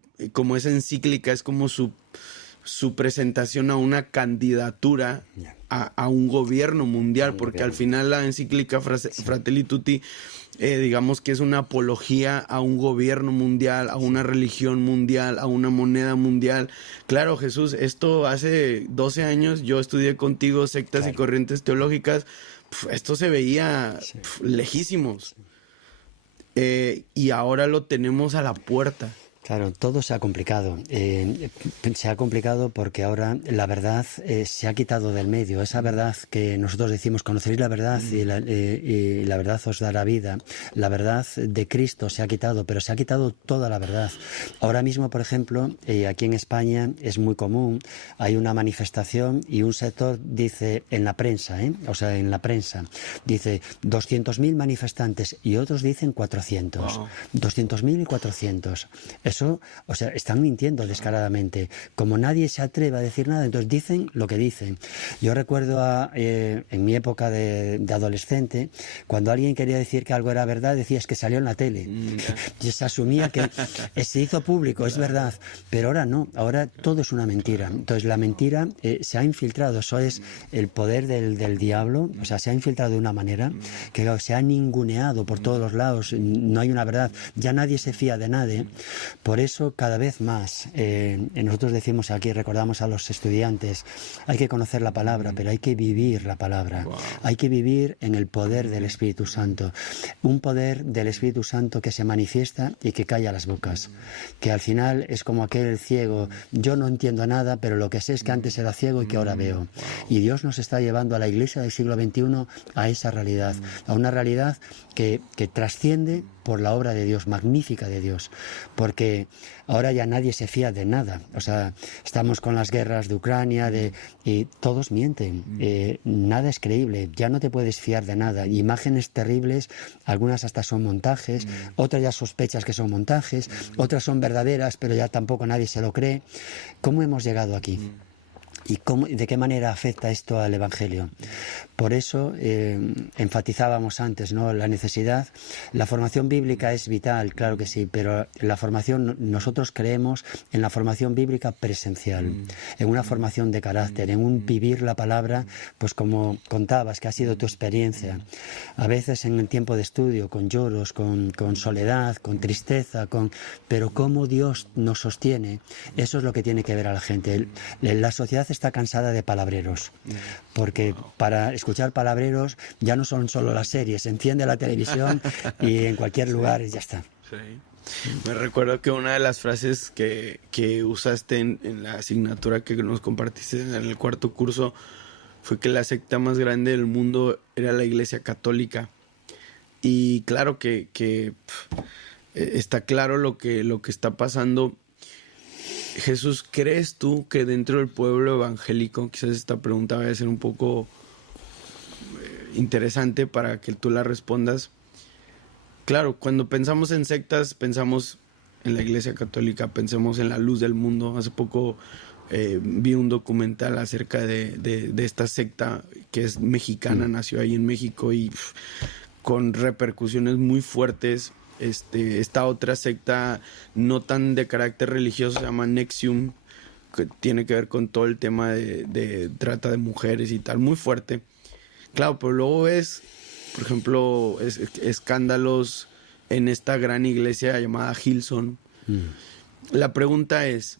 esa encíclica es como su presentación a una candidatura a un gobierno mundial, porque al final la encíclica Fratelli Tutti, digamos que es una apología a un gobierno mundial, a una religión mundial, a una moneda mundial. Claro, Jesús, esto hace 12 años, yo estudié contigo sectas y corrientes teológicas, esto se veía lejísimos, y ahora lo tenemos a la puerta. Claro, todo se ha complicado. Se ha complicado porque ahora la verdad se ha quitado del medio. Esa verdad que nosotros decimos, conoceréis la verdad y la verdad os dará vida. La verdad de Cristo se ha quitado, pero se ha quitado toda la verdad. Ahora mismo, por ejemplo, aquí en España es muy común, hay una manifestación y un sector dice en la prensa, en la prensa, dice 200.000 manifestantes y otros dicen 400. Wow. 200.000 y 400. Eso, o sea, están mintiendo descaradamente. Como nadie se atreve a decir nada, entonces dicen lo que dicen. Yo recuerdo en mi época de adolescente, cuando alguien quería decir que algo era verdad, decía es que salió en la tele. Y se asumía que se hizo público, es verdad. Pero ahora no, ahora todo es una mentira. Entonces la mentira se ha infiltrado, eso es el poder del diablo, o sea, se ha infiltrado de una manera que claro, se ha ninguneado por todos los lados, no hay una verdad, ya nadie se fía de nadie. Por eso, cada vez más, nosotros decimos aquí, recordamos a los estudiantes, hay que conocer la palabra, pero hay que vivir la palabra. Wow. Hay que vivir en el poder del Espíritu Santo. Un poder del Espíritu Santo que se manifiesta y que calla las bocas. Que al final es como aquel ciego, yo no entiendo nada, pero lo que sé es que antes era ciego y que ahora veo. Wow. Y Dios nos está llevando a la Iglesia del siglo XXI a esa realidad, a una realidad que trasciende por la obra de Dios, magnífica de Dios, porque ahora ya nadie se fía de nada. O sea, estamos con las guerras de Ucrania y todos mienten, nada es creíble, ya no te puedes fiar de nada. Imágenes terribles, algunas hasta son montajes, otras ya sospechas que son montajes, otras son verdaderas, pero ya tampoco nadie se lo cree. ¿Cómo hemos llegado aquí? ¿Y de qué manera afecta esto al Evangelio? Por eso enfatizábamos antes, ¿no?, la necesidad. La formación bíblica es vital, claro que sí, pero nosotros creemos en la formación bíblica presencial, en una formación de carácter, en un vivir la palabra, pues como contabas, que ha sido tu experiencia. A veces en el tiempo de estudio, con lloros, con soledad, con tristeza, pero cómo Dios nos sostiene, eso es lo que tiene que ver a la gente. La sociedad está cansada de palabreros, porque para escuchar palabreros ya no son solo las series, se enciende la televisión y en cualquier lugar y ya está. Sí. Me recuerdo que una de las frases que usaste en la asignatura que nos compartiste en el cuarto curso fue que la secta más grande del mundo era la Iglesia Católica. Y claro que está claro lo que está pasando. Jesús, ¿crees tú que dentro del pueblo evangélico, quizás esta pregunta vaya a ser un poco interesante para que tú la respondas? Claro, cuando pensamos en sectas, pensamos en la Iglesia Católica, pensemos en la luz del mundo. Hace poco vi un documental acerca de esta secta que es mexicana, nació ahí en México y con repercusiones muy fuertes. Esta otra secta no tan de carácter religioso se llama NXIVM, que tiene que ver con todo el tema de trata de mujeres y tal, muy fuerte. Claro, pero luego ves, por ejemplo, escándalos en esta gran iglesia llamada Hillsong. La pregunta es,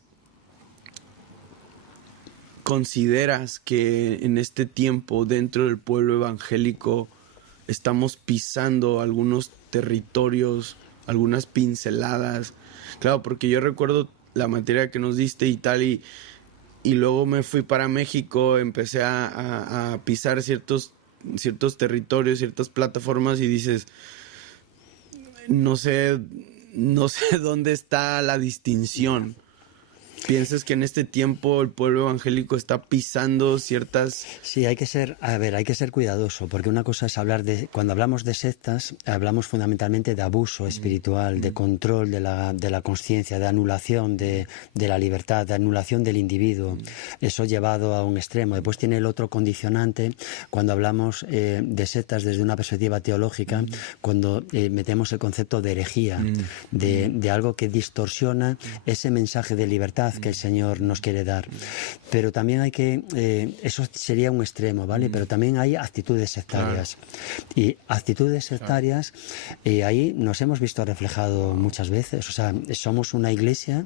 ¿consideras que en este tiempo dentro del pueblo evangélico estamos pisando algunos territorios, algunas pinceladas? Claro, porque yo recuerdo la materia que nos diste y tal, y luego me fui para México, empecé a pisar ciertos territorios, ciertas plataformas, y dices, no sé dónde está la distinción. ¿Piensas que en este tiempo el pueblo evangélico está pisando ciertas...? Sí, hay que ser cuidadoso, porque una cosa es cuando hablamos de sectas, hablamos fundamentalmente de abuso espiritual, de control de la consciencia, de anulación de la libertad, de anulación del individuo. Eso llevado a un extremo. Después tiene el otro condicionante, cuando hablamos de sectas desde una perspectiva teológica, cuando metemos el concepto de herejía, de algo que distorsiona ese mensaje de libertad que el Señor nos quiere dar. Pero también hay que, eso sería un extremo, ¿vale? Pero también hay actitudes sectarias. Y actitudes sectarias, ahí nos hemos visto reflejado muchas veces. O sea, somos una iglesia.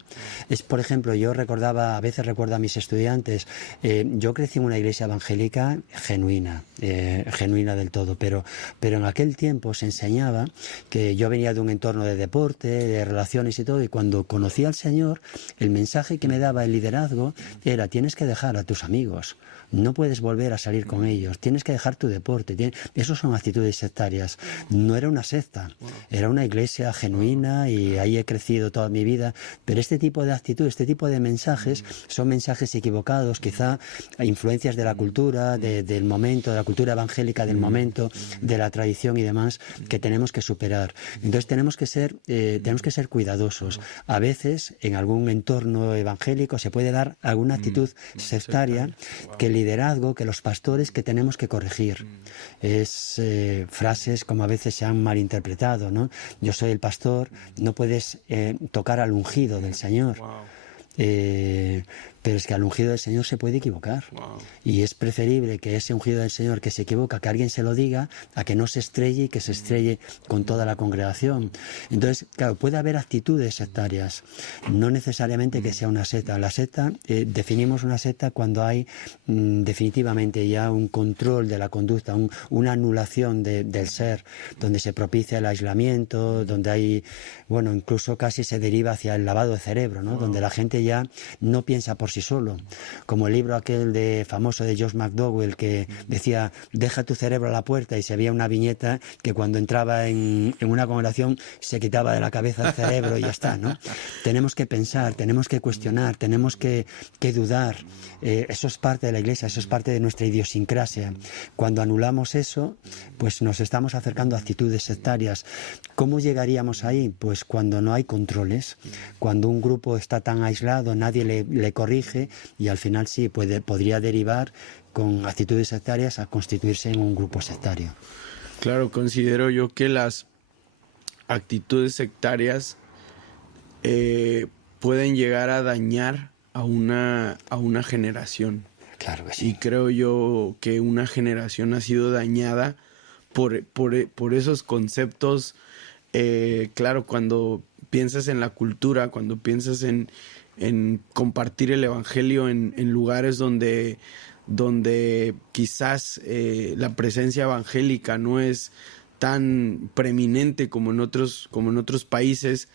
Por ejemplo, a veces recuerdo a mis estudiantes, yo crecí en una iglesia evangélica genuina del todo, pero en aquel tiempo se enseñaba que yo venía de un entorno de deporte, de relaciones y todo, y cuando conocí al Señor, el mensaje que me daba el liderazgo era: tienes que dejar a tus amigos, no puedes volver a salir con ellos, tienes que dejar tu deporte. Esos son actitudes sectarias. No era una secta, era una iglesia genuina y ahí he crecido toda mi vida, pero este tipo de actitud, este tipo de mensajes son mensajes equivocados, quizá influencias de la cultura, del momento, de la cultura evangélica del momento, de la tradición y demás, que tenemos que superar. Entonces tenemos que ser cuidadosos. A veces en algún entorno evangélico se puede dar alguna actitud sectaria que el liderazgo, que los pastores, que tenemos que corregir. Es frases como a veces se han malinterpretado, ¿no? Yo soy el pastor, no puedes tocar al ungido del Señor. Pero es que al ungido del Señor se puede equivocar. Y es preferible que ese ungido del Señor que se equivoca, que alguien se lo diga, a que no se estrelle y que se estrelle con toda la congregación. Entonces, claro, puede haber actitudes sectarias, no necesariamente que sea una secta. La secta, definimos una secta cuando hay definitivamente ya un control de la conducta, una anulación del ser, donde se propicia el aislamiento, donde hay, bueno, incluso casi se deriva hacia el lavado de cerebro, ¿no? Donde la gente ya no piensa por sí solo, como el libro aquel famoso de Josh McDowell que decía: deja tu cerebro a la puerta, y se veía una viñeta que cuando entraba en una congregación se quitaba de la cabeza el cerebro y ya está, ¿no? Tenemos que pensar, tenemos que cuestionar, tenemos que dudar. Eso es parte de la iglesia, eso es parte de nuestra idiosincrasia. Cuando anulamos eso, pues nos estamos acercando a actitudes sectarias. ¿Cómo llegaríamos ahí? Pues cuando no hay controles, cuando un grupo está tan aislado, nadie le corrige, y al final sí podría derivar con actitudes sectarias a constituirse en un grupo sectario. Claro, considero yo que las actitudes sectarias pueden llegar a dañar a una generación. Claro que sí. Y creo yo que una generación ha sido dañada por esos conceptos. Claro, cuando piensas en la cultura, cuando piensas en compartir el evangelio en lugares donde quizás la presencia evangélica no es tan preeminente como en otros países.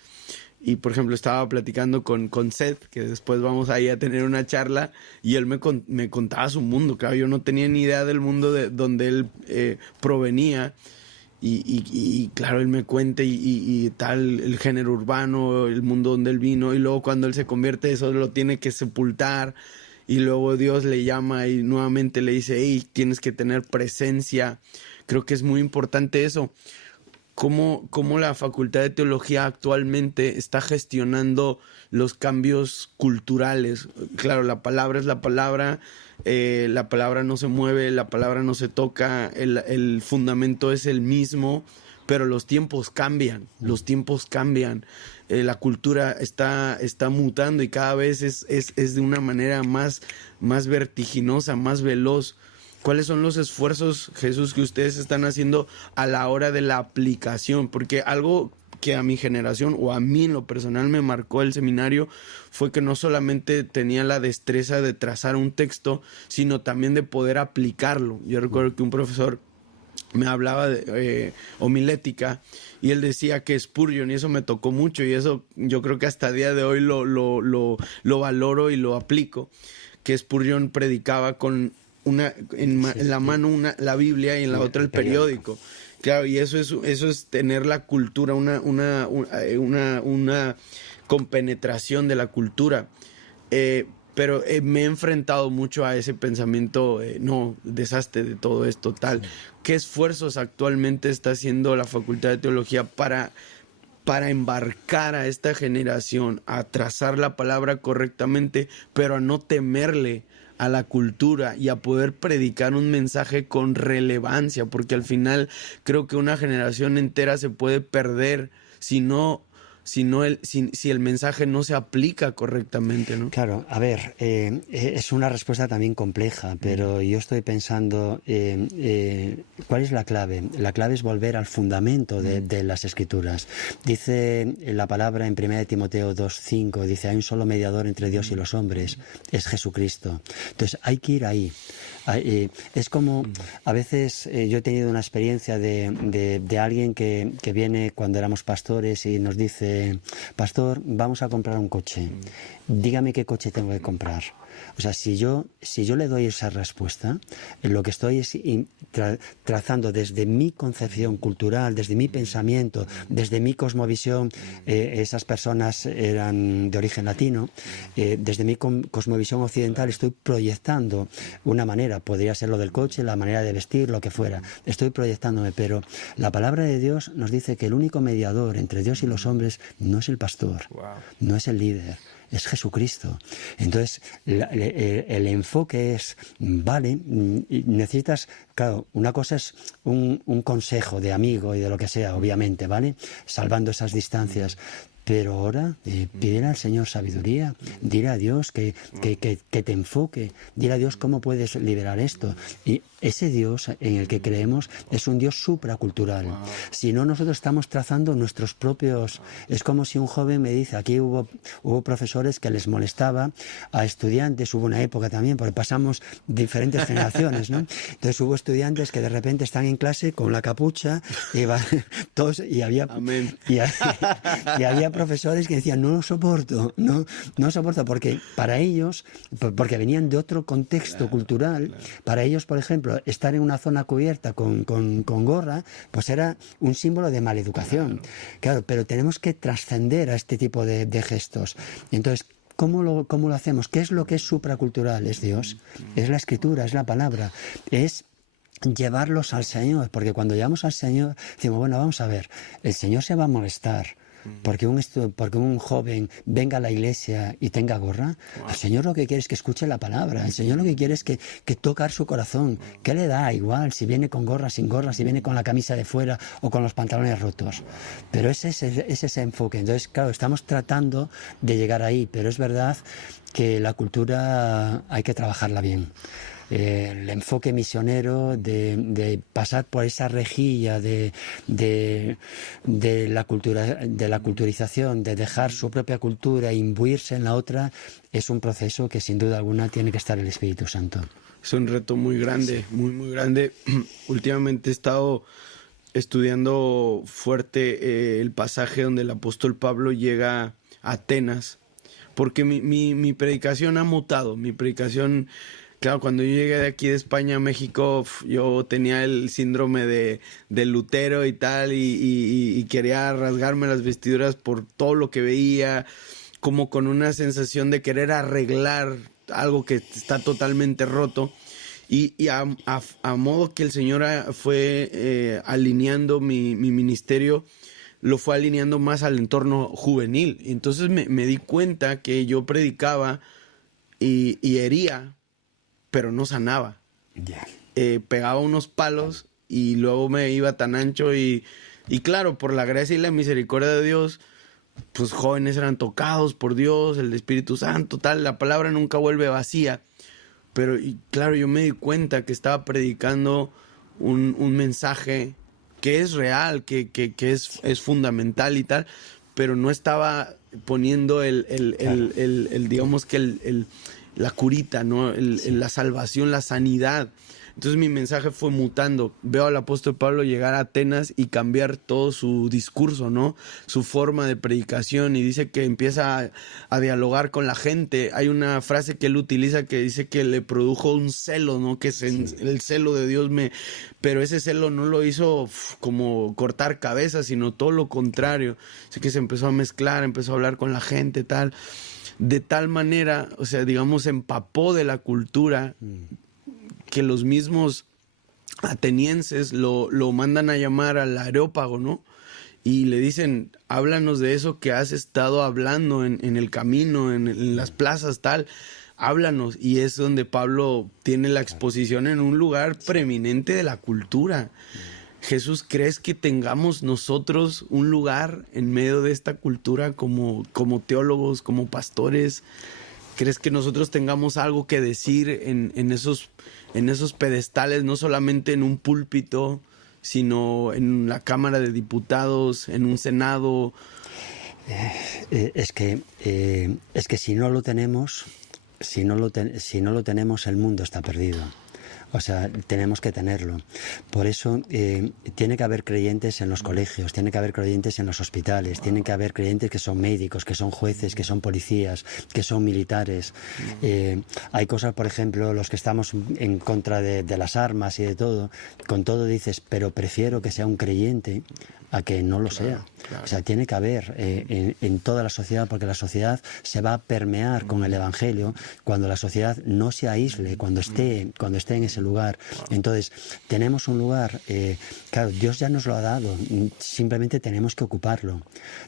Y por ejemplo estaba platicando con Seth, que después vamos ahí a tener una charla, y él me contaba su mundo. Claro, yo no tenía ni idea del mundo de donde él provenía. Y claro, él me cuenta y tal, el género urbano, el mundo donde él vino, y luego cuando él se convierte, eso lo tiene que sepultar, y luego Dios le llama y nuevamente le dice: hey, tienes que tener presencia. Creo que es muy importante eso. ¿Cómo la Facultad de Teología actualmente está gestionando los cambios culturales? Claro, la palabra es la palabra no se mueve, la palabra no se toca, el fundamento es el mismo, pero los tiempos cambian, la cultura está mutando y cada vez es de una manera más vertiginosa, más veloz. ¿Cuáles son los esfuerzos, Jesús, que ustedes están haciendo a la hora de la aplicación? Porque algo que a mi generación o a mí en lo personal me marcó el seminario fue que no solamente tenía la destreza de trazar un texto, sino también de poder aplicarlo. Yo recuerdo que un profesor me hablaba de homilética y él decía que Spurgeon, y eso me tocó mucho, y eso yo creo que hasta el día de hoy lo valoro y lo aplico, que Spurgeon predicaba con en la mano la Biblia y en la otra el periódico. Claro, y eso es tener la cultura, una compenetración de la cultura. Pero me he enfrentado mucho a ese pensamiento, no, deshazte de todo esto, tal. Sí. ¿Qué esfuerzos actualmente está haciendo la Facultad de Teología para embarcar a esta generación a trazar la palabra correctamente, pero a no temerle a la cultura y a poder predicar un mensaje con relevancia? Porque al final creo que una generación entera se puede perder si el mensaje no se aplica correctamente, ¿no? Claro, a ver, es una respuesta también compleja, pero yo estoy pensando, ¿cuál es la clave? La clave es volver al fundamento de las Escrituras. Dice la palabra en 1 Timoteo 2:5, dice, hay un solo mediador entre Dios y los hombres, es Jesucristo. Entonces hay que ir ahí. Es como, a veces yo he tenido una experiencia de alguien que viene cuando éramos pastores y nos dice, pastor, vamos a comprar un coche, dígame qué coche tengo que comprar. O sea, si yo le doy esa respuesta, lo que estoy es trazando desde mi concepción cultural, desde mi pensamiento, desde mi cosmovisión, esas personas eran de origen latino, desde mi cosmovisión occidental estoy proyectando una manera, podría ser lo del coche, la manera de vestir, lo que fuera, estoy proyectándome, pero la palabra de Dios nos dice que el único mediador entre Dios y los hombres no es el pastor, no es el líder, es Jesucristo. Entonces, el enfoque es, vale, necesitas, claro, una cosa es un consejo de amigo y de lo que sea, obviamente, ¿vale? Salvando esas distancias. Pero ahora pídele al Señor sabiduría, dile a Dios que te enfoque, dile a Dios cómo puedes liberar esto. Y ese Dios en el que creemos es un Dios supracultural. Si no, nosotros estamos trazando nuestros propios... Es como si un joven me dice, aquí hubo profesores que les molestaba a estudiantes, hubo una época también, porque pasamos diferentes generaciones, ¿no? Entonces hubo estudiantes que de repente están en clase con la capucha todos, y había... Amén. Y había profesores que decían, no lo soporto, no soporto, porque para ellos, porque venían de otro contexto cultural, para ellos, por ejemplo, estar en una zona cubierta con gorra, pues era un símbolo de maleducación. Claro, pero tenemos que trascender a este tipo de gestos. Entonces, ¿cómo lo hacemos? ¿Qué es lo que es supracultural? Es Dios, es la Escritura, es la palabra, es llevarlos al Señor, porque cuando llegamos al Señor, decimos, bueno, vamos a ver, el Señor se va a molestar porque un joven venga a la iglesia y tenga gorra. El Señor lo que quiere es que escuche la palabra. El Señor lo que quiere es que tocar su corazón. ¿Qué le da? Igual si viene con gorra, sin gorra, si viene con la camisa de fuera o con los pantalones rotos. Pero es ese enfoque. Entonces, claro, estamos tratando de llegar ahí, pero es verdad que la cultura hay que trabajarla bien. El enfoque misionero de pasar por esa rejilla de la culturización, de dejar su propia cultura e imbuirse en la otra, es un proceso que sin duda alguna tiene que estar el Espíritu Santo. Es un reto muy grande, muy grande. Últimamente he estado estudiando fuerte el pasaje donde el apóstol Pablo llega a Atenas, porque mi predicación ha mutado, mi predicación... Claro, cuando yo llegué de aquí de España a México, yo tenía el síndrome de Lutero y tal, y quería rasgarme las vestiduras por todo lo que veía, como con una sensación de querer arreglar algo que está totalmente roto. Y a modo que el Señor fue alineando mi ministerio, lo fue alineando más al entorno juvenil. Entonces me di cuenta que yo predicaba y hería, pero no sanaba. Pegaba unos palos y luego me iba tan ancho y claro, por la gracia y la misericordia de Dios, pues jóvenes eran tocados por Dios, el Espíritu Santo, tal, la palabra nunca vuelve vacía. Pero claro, yo me di cuenta que estaba predicando un mensaje que es real, que es fundamental y tal, pero no estaba poniendo digamos que la curita, ¿no? La salvación, la sanidad. Entonces mi mensaje fue mutando. Veo al apóstol Pablo llegar a Atenas y cambiar todo su discurso, ¿no? Su forma de predicación, y dice que empieza a dialogar con la gente. Hay una frase que él utiliza que dice que le produjo un celo, ¿no? Que el celo de Dios pero ese celo no lo hizo como cortar cabezas, sino todo lo contrario. Así que se empezó a mezclar, empezó a hablar con la gente, tal. De tal manera, o sea, digamos, se empapó de la cultura que los mismos atenienses lo mandan a llamar al Areópago, ¿no? Y le dicen, háblanos de eso que has estado hablando en el camino, en las plazas, tal. Háblanos. Y es donde Pablo tiene la exposición en un lugar preeminente de la cultura. Jesús, ¿crees que tengamos nosotros un lugar en medio de esta cultura como teólogos, como pastores? ¿Crees que nosotros tengamos algo que decir en esos pedestales, no solamente en un púlpito, sino en la Cámara de Diputados, en un Senado? Es que si no lo tenemos, si no lo tenemos, el mundo está perdido. O sea, tenemos que tenerlo. Por eso tiene que haber creyentes en los colegios, tiene que haber creyentes en los hospitales, tiene que haber creyentes que son médicos, que son jueces, que son policías, que son militares. Hay cosas, por ejemplo, los que estamos en contra de las armas y de todo, con todo dices, pero prefiero que sea un creyente a que no lo sea. Claro. O sea, tiene que haber en toda la sociedad, porque la sociedad se va a permear con el Evangelio cuando la sociedad no se aísle, cuando esté en ese lugar. Entonces, tenemos un lugar, claro, Dios ya nos lo ha dado, simplemente tenemos que ocuparlo.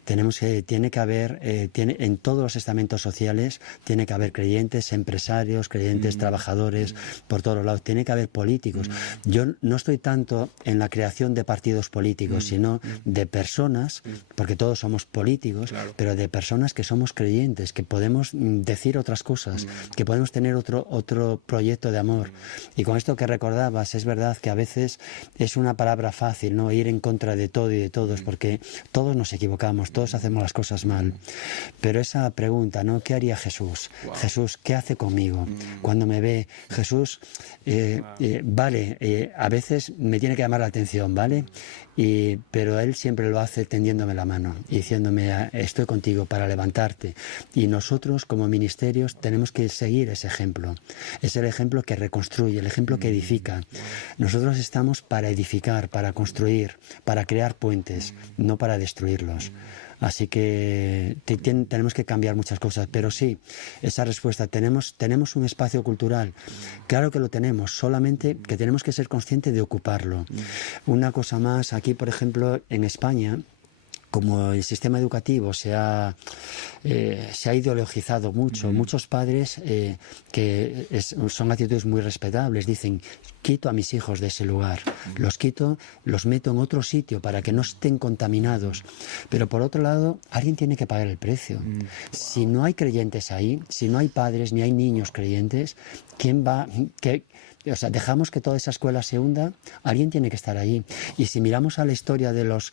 Tiene que haber, en todos los estamentos sociales, tiene que haber creyentes, empresarios, creyentes, trabajadores, por todos lados. Tiene que haber políticos. Yo no estoy tanto en la creación de partidos políticos, sino de personas, porque todos somos políticos, claro, pero de personas que somos creyentes, que podemos decir otras cosas, que podemos tener otro proyecto de amor. Y con esto que recordabas, es verdad que a veces es una palabra fácil, ¿no? Ir en contra de todo y de todos, porque todos nos equivocamos, todos hacemos las cosas mal. Pero esa pregunta, ¿no? ¿Qué haría Jesús? Wow. Jesús, ¿qué hace conmigo? Cuando me ve, Jesús, vale, a veces me tiene que llamar la atención, ¿vale? Pero Él siempre lo hace tendiéndome la mano y diciéndome, estoy contigo para levantarte. Y nosotros como ministerios tenemos que seguir ese ejemplo. Es el ejemplo que reconstruye, el ejemplo que edifica. Nosotros estamos para edificar, para construir, para crear puentes, no para destruirlos. Así que tenemos que cambiar muchas cosas, pero sí, esa respuesta, tenemos un espacio cultural, claro que lo tenemos, solamente que tenemos que ser conscientes de ocuparlo. Una cosa más, aquí por ejemplo en España, como el sistema educativo se ha ideologizado mucho, muchos padres son actitudes muy respetables, dicen, quito a mis hijos de ese lugar, los quito, los meto en otro sitio para que no estén contaminados. Pero por otro lado, alguien tiene que pagar el precio. Si no hay creyentes ahí, si no hay padres ni hay niños creyentes, ¿quién va? O sea, dejamos que toda esa escuela se hunda, alguien tiene que estar ahí. Y si miramos a la historia de los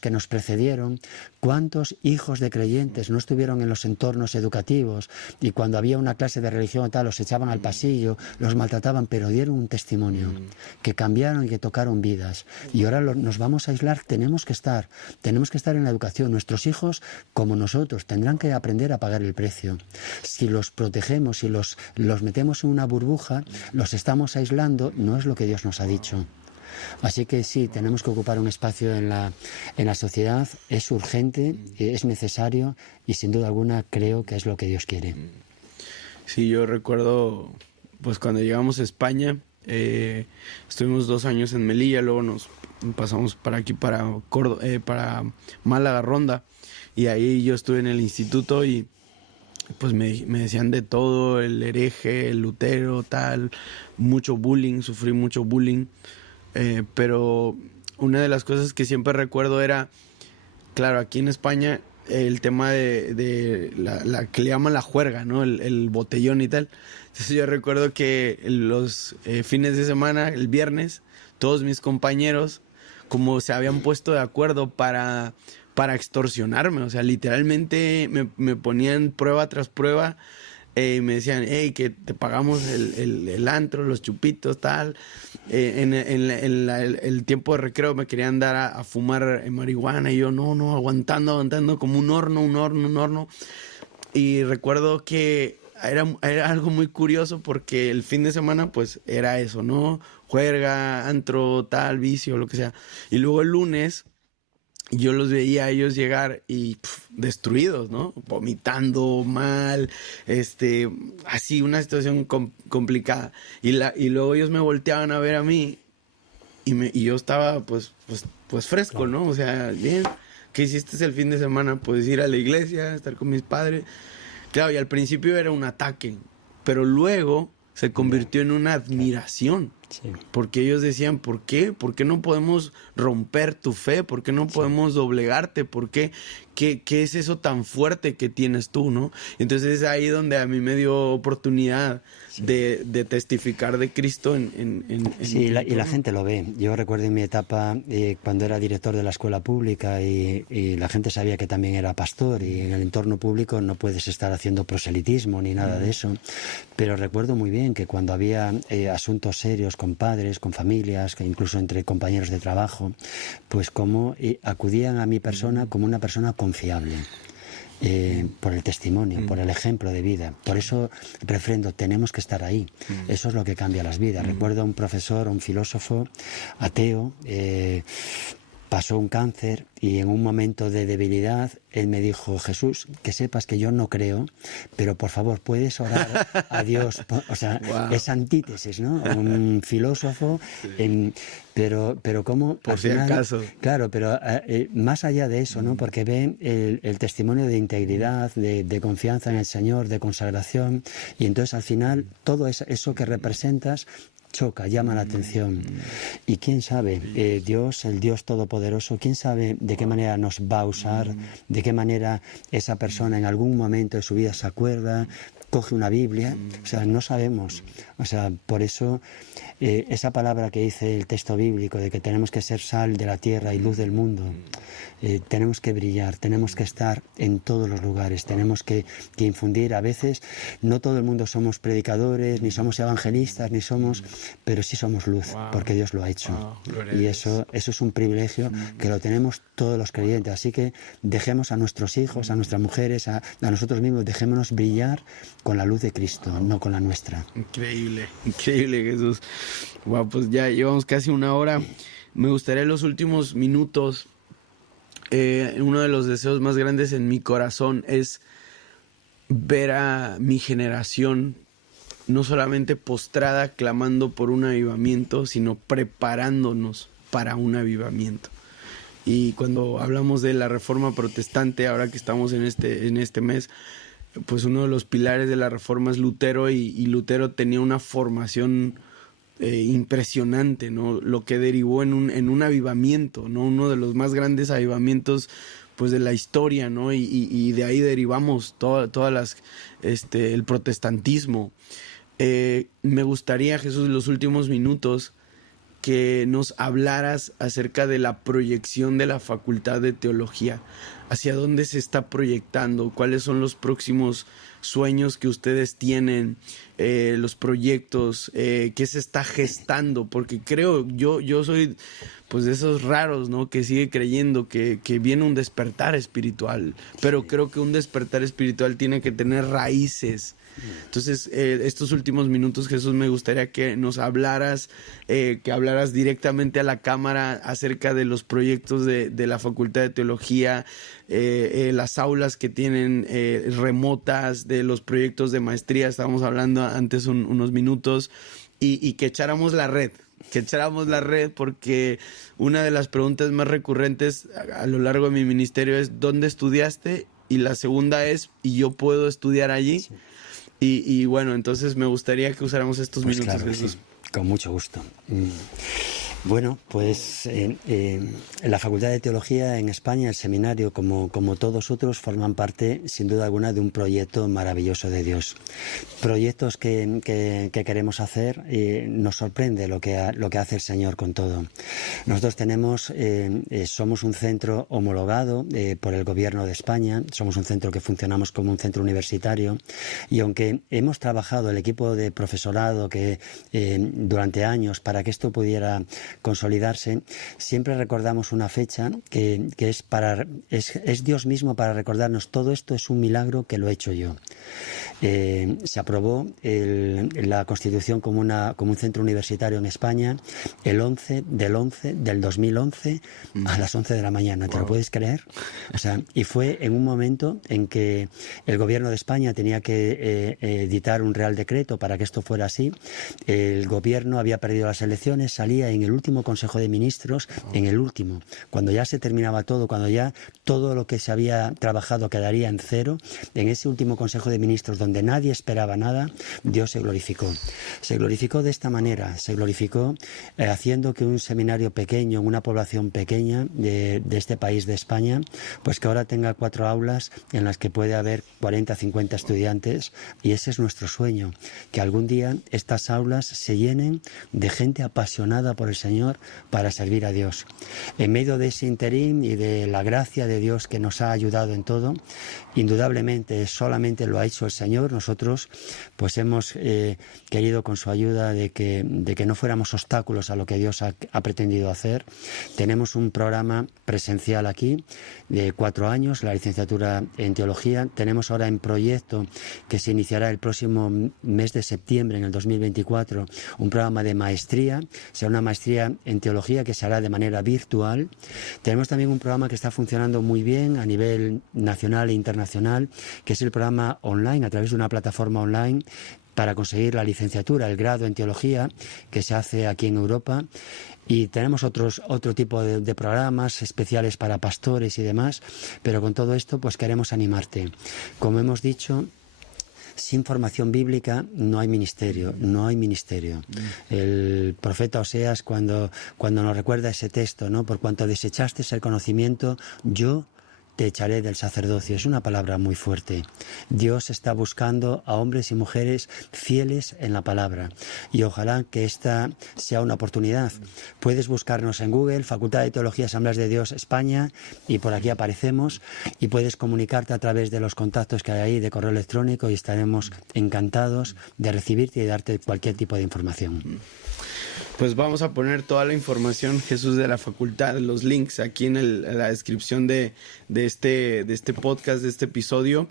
que nos precedieron, ¿cuántos hijos de creyentes no estuvieron en los entornos educativos? Y cuando había una clase de religión o tal, los echaban al pasillo, los maltrataban, pero dieron un testimonio, que cambiaron y que tocaron vidas. Y ahora nos vamos a aislar, tenemos que estar en la educación. Nuestros hijos, como nosotros, tendrán que aprender a pagar el precio. Si los protegemos, si los metemos en una burbuja, los estamos aislando, no es lo que Dios nos ha dicho. Así que sí, tenemos que ocupar un espacio en la sociedad, es urgente, es necesario y sin duda alguna creo que es lo que Dios quiere. Sí, yo recuerdo pues cuando llegamos a España, estuvimos 2 años en Melilla, luego nos pasamos para aquí, para Málaga, Ronda, y ahí yo estuve en el instituto y pues me decían de todo, el hereje, el lutero, tal, mucho bullying, sufrí mucho bullying, pero una de las cosas que siempre recuerdo era, claro, aquí en España, el tema de la que le llaman la juerga, ¿no? El botellón y tal. Entonces yo recuerdo que los fines de semana, el viernes, todos mis compañeros como se habían puesto de acuerdo para extorsionarme, o sea, literalmente me ponían prueba tras prueba me decían, hey, que te pagamos el antro, los chupitos, tal. El tiempo de recreo me querían dar a fumar marihuana y yo no, aguantando como un horno. Y recuerdo que era algo muy curioso porque el fin de semana pues era eso, ¿no? Juerga, antro, tal, vicio, lo que sea. Y luego el lunes yo los veía a ellos llegar y destruidos, ¿no? Vomitando mal, así una situación complicada. Y luego ellos me volteaban a ver a mí y yo estaba pues fresco, ¿no? O sea, bien, ¿qué hiciste el fin de semana? Pues ir a la iglesia, estar con mis padres. Claro, y al principio era un ataque, pero luego se convirtió en una admiración. Sí. Porque ellos decían, ¿por qué? ¿Por qué no podemos romper tu fe? ¿Por qué no podemos doblegarte? ¿Por qué? ¿Qué es eso tan fuerte que tienes tú, no? Entonces es ahí donde a mí me dio oportunidad de testificar de Cristo Sí, y la gente lo ve. Yo recuerdo en mi etapa cuando era director de la escuela pública y la gente sabía que también era pastor, y en el entorno público no puedes estar haciendo proselitismo ni nada de eso, pero recuerdo muy bien que cuando había asuntos serios con padres, con familias, que incluso entre compañeros de trabajo, pues como acudían a mi persona como una persona confiable. Por el testimonio, por el ejemplo de vida. Por eso refrendo, tenemos que estar ahí. Eso es lo que cambia las vidas. Recuerdo a un profesor, un filósofo ateo, pasó un cáncer y en un momento de debilidad él me dijo, Jesús, que sepas que yo no creo, pero por favor puedes orar a Dios. O sea, wow. Es antítesis, ¿no? Un filósofo, pero como... Por si acaso. Claro, pero más allá de eso, ¿no? Porque ven el testimonio de integridad, de confianza en el Señor, de consagración, y entonces al final todo eso que representas choca, llama la atención. Y quién sabe, Dios, el Dios Todopoderoso, quién sabe de qué manera nos va a usar, de qué manera esa persona en algún momento de su vida se acuerda, coge una Biblia, o sea, no sabemos. O sea, por eso esa palabra que dice el texto bíblico de que tenemos que ser sal de la tierra y luz del mundo, tenemos que brillar, tenemos que estar en todos los lugares, tenemos que infundir. A veces no todo el mundo somos predicadores, ni somos evangelistas, ni somos, pero sí somos luz, porque Dios lo ha hecho. Y eso es un privilegio que lo tenemos todos los creyentes. Así que dejemos a nuestros hijos, a nuestras mujeres, a nosotros mismos, dejémonos brillar con la luz de Cristo, no con la nuestra. Increíble, Jesús. Wow, pues ya llevamos casi una hora. Me gustaría en los últimos minutos, uno de los deseos más grandes en mi corazón es ver a mi generación no solamente postrada clamando por un avivamiento, sino preparándonos para un avivamiento. Y cuando hablamos de la Reforma Protestante, ahora que estamos en este mes, pues uno de los pilares de la Reforma es Lutero, y Lutero tenía una formación impresionante, ¿no? Lo que derivó en un avivamiento, ¿no? Uno de los más grandes avivamientos pues de la historia, ¿no? Y de ahí derivamos todas las el protestantismo. Me gustaría, Jesús, en los últimos minutos que nos hablaras acerca de la proyección de la Facultad de Teología. ¿Hacia dónde se está proyectando? ¿Cuáles son los próximos sueños que ustedes tienen? Los proyectos, ¿qué se está gestando? Porque creo, yo soy pues de esos raros, ¿no? Que sigue creyendo que viene un despertar espiritual, pero creo que un despertar espiritual tiene que tener raíces. Entonces, estos últimos minutos, Jesús, me gustaría que nos hablaras, que hablaras directamente a la cámara acerca de los proyectos de la Facultad de Teología, las aulas que tienen remotas, de los proyectos de maestría, estábamos hablando antes unos minutos, y que echáramos la red. Porque una de las preguntas más recurrentes a lo largo de mi ministerio es ¿dónde estudiaste? Y la segunda es ¿y yo puedo estudiar allí? Sí. Y bueno, entonces me gustaría que usáramos estos minutos, claro, Jesús. Sí, con mucho gusto. Bueno, pues en la Facultad de Teología en España, el seminario, como todos otros, forman parte, sin duda alguna, de un proyecto maravilloso de Dios. Proyectos que queremos hacer, nos sorprende lo que hace el Señor con todo. Nosotros somos un centro homologado por el Gobierno de España, somos un centro que funcionamos como un centro universitario, y aunque hemos trabajado el equipo de profesorado durante años para que esto pudiera consolidarse, siempre recordamos una fecha que es Dios mismo para recordarnos: todo esto es un milagro que lo he hecho yo. Se aprobó la Constitución como un centro universitario en España el 11 del 2011 a las 11 de la mañana. ¿Te lo puedes creer? O sea, y fue en un momento en que el Gobierno de España tenía que editar un Real Decreto para que esto fuera así. El Gobierno había perdido las elecciones, salía en el último Consejo de Ministros, cuando ya se terminaba todo, cuando ya todo lo que se había trabajado quedaría en cero, en ese último Consejo de Ministros, donde nadie esperaba nada, Dios se glorificó. Se glorificó de esta manera, se glorificó haciendo que un seminario pequeño, una población pequeña de este país de España, pues que ahora tenga 4 aulas en las que puede haber 40, 50 estudiantes, y ese es nuestro sueño, que algún día estas aulas se llenen de gente apasionada por el Señor para servir a Dios. En medio de ese interín y de la gracia de Dios que nos ha ayudado en todo, indudablemente solamente lo ha hecho el Señor. Nosotros pues hemos querido, con su ayuda, de que no fuéramos obstáculos a lo que Dios ha pretendido hacer. Tenemos un programa presencial aquí de 4 años, la licenciatura en Teología. Tenemos ahora en proyecto, que se iniciará el próximo mes de septiembre, en el 2024, un programa de maestría. Será una maestría en Teología que se hará de manera virtual. Tenemos también un programa que está funcionando muy bien a nivel nacional e internacional, que es el programa online, a través de una plataforma online, para conseguir la licenciatura, el grado en Teología, que se hace aquí en Europa. Y tenemos otro tipo de programas especiales para pastores y demás, pero con todo esto pues queremos animarte. Como hemos dicho, sin formación bíblica no hay ministerio, no hay ministerio. El profeta Oseas, cuando nos recuerda ese texto, ¿no? Por cuanto desechaste el conocimiento, yo te echaré del sacerdocio. Es una palabra muy fuerte. Dios está buscando a hombres y mujeres fieles en la palabra, y ojalá que esta sea una oportunidad. Puedes buscarnos en Google, Facultad de Teología Asambleas de Dios España, y por aquí aparecemos, y puedes comunicarte a través de los contactos que hay ahí de correo electrónico, y estaremos encantados de recibirte y de darte cualquier tipo de información. Pues vamos a poner toda la información, Jesús, de la facultad, los links aquí en la descripción de este podcast, de este episodio.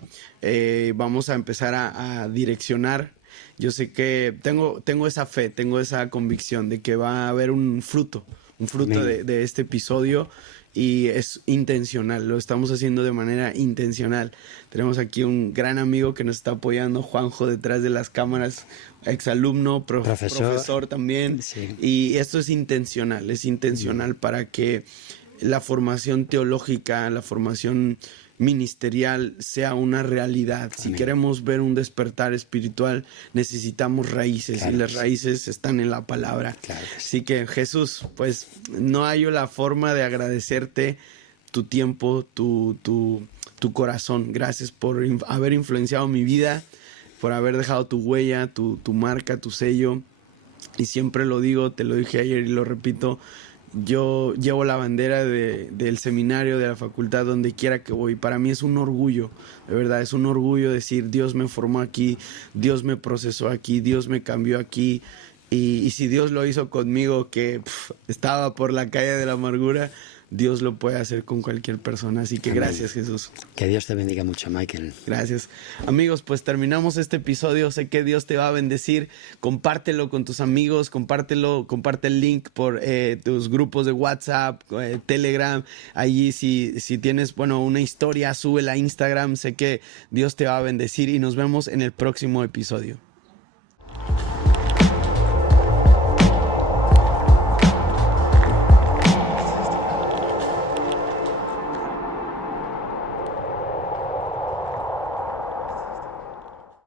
Vamos a empezar a direccionar. Yo sé que tengo esa fe, tengo esa convicción de que va a haber un fruto de este episodio, y es intencional, lo estamos haciendo de manera intencional. Tenemos aquí un gran amigo que nos está apoyando, Juanjo, detrás de las cámaras, exalumno, profesor también. Sí. Y esto es intencional para que la formación teológica, la formación ministerial sea una realidad. Amén. Si queremos ver un despertar espiritual, necesitamos raíces, claro, y las raíces están en la palabra. Claro. Así que, Jesús, pues no hay la forma de agradecerte tu tiempo, tu corazón. Gracias por haber influenciado mi vida, por haber dejado tu huella, tu marca, tu sello. Y siempre lo digo, te lo dije ayer y lo repito, yo llevo la bandera del seminario, de la facultad, donde quiera que voy. Para mí es un orgullo, de verdad, es un orgullo decir: Dios me formó aquí, Dios me procesó aquí, Dios me cambió aquí. Y si Dios lo hizo conmigo, que estaba por la calle de la amargura, Dios lo puede hacer con cualquier persona. Así que gracias, Jesús. Que Dios te bendiga mucho, Michael. Gracias. Amigos, pues terminamos este episodio. Sé que Dios te va a bendecir. Compártelo con tus amigos, comparte el link por tus grupos de WhatsApp, Telegram. Allí si tienes, una historia, súbela a Instagram. Sé que Dios te va a bendecir, y nos vemos en el próximo episodio.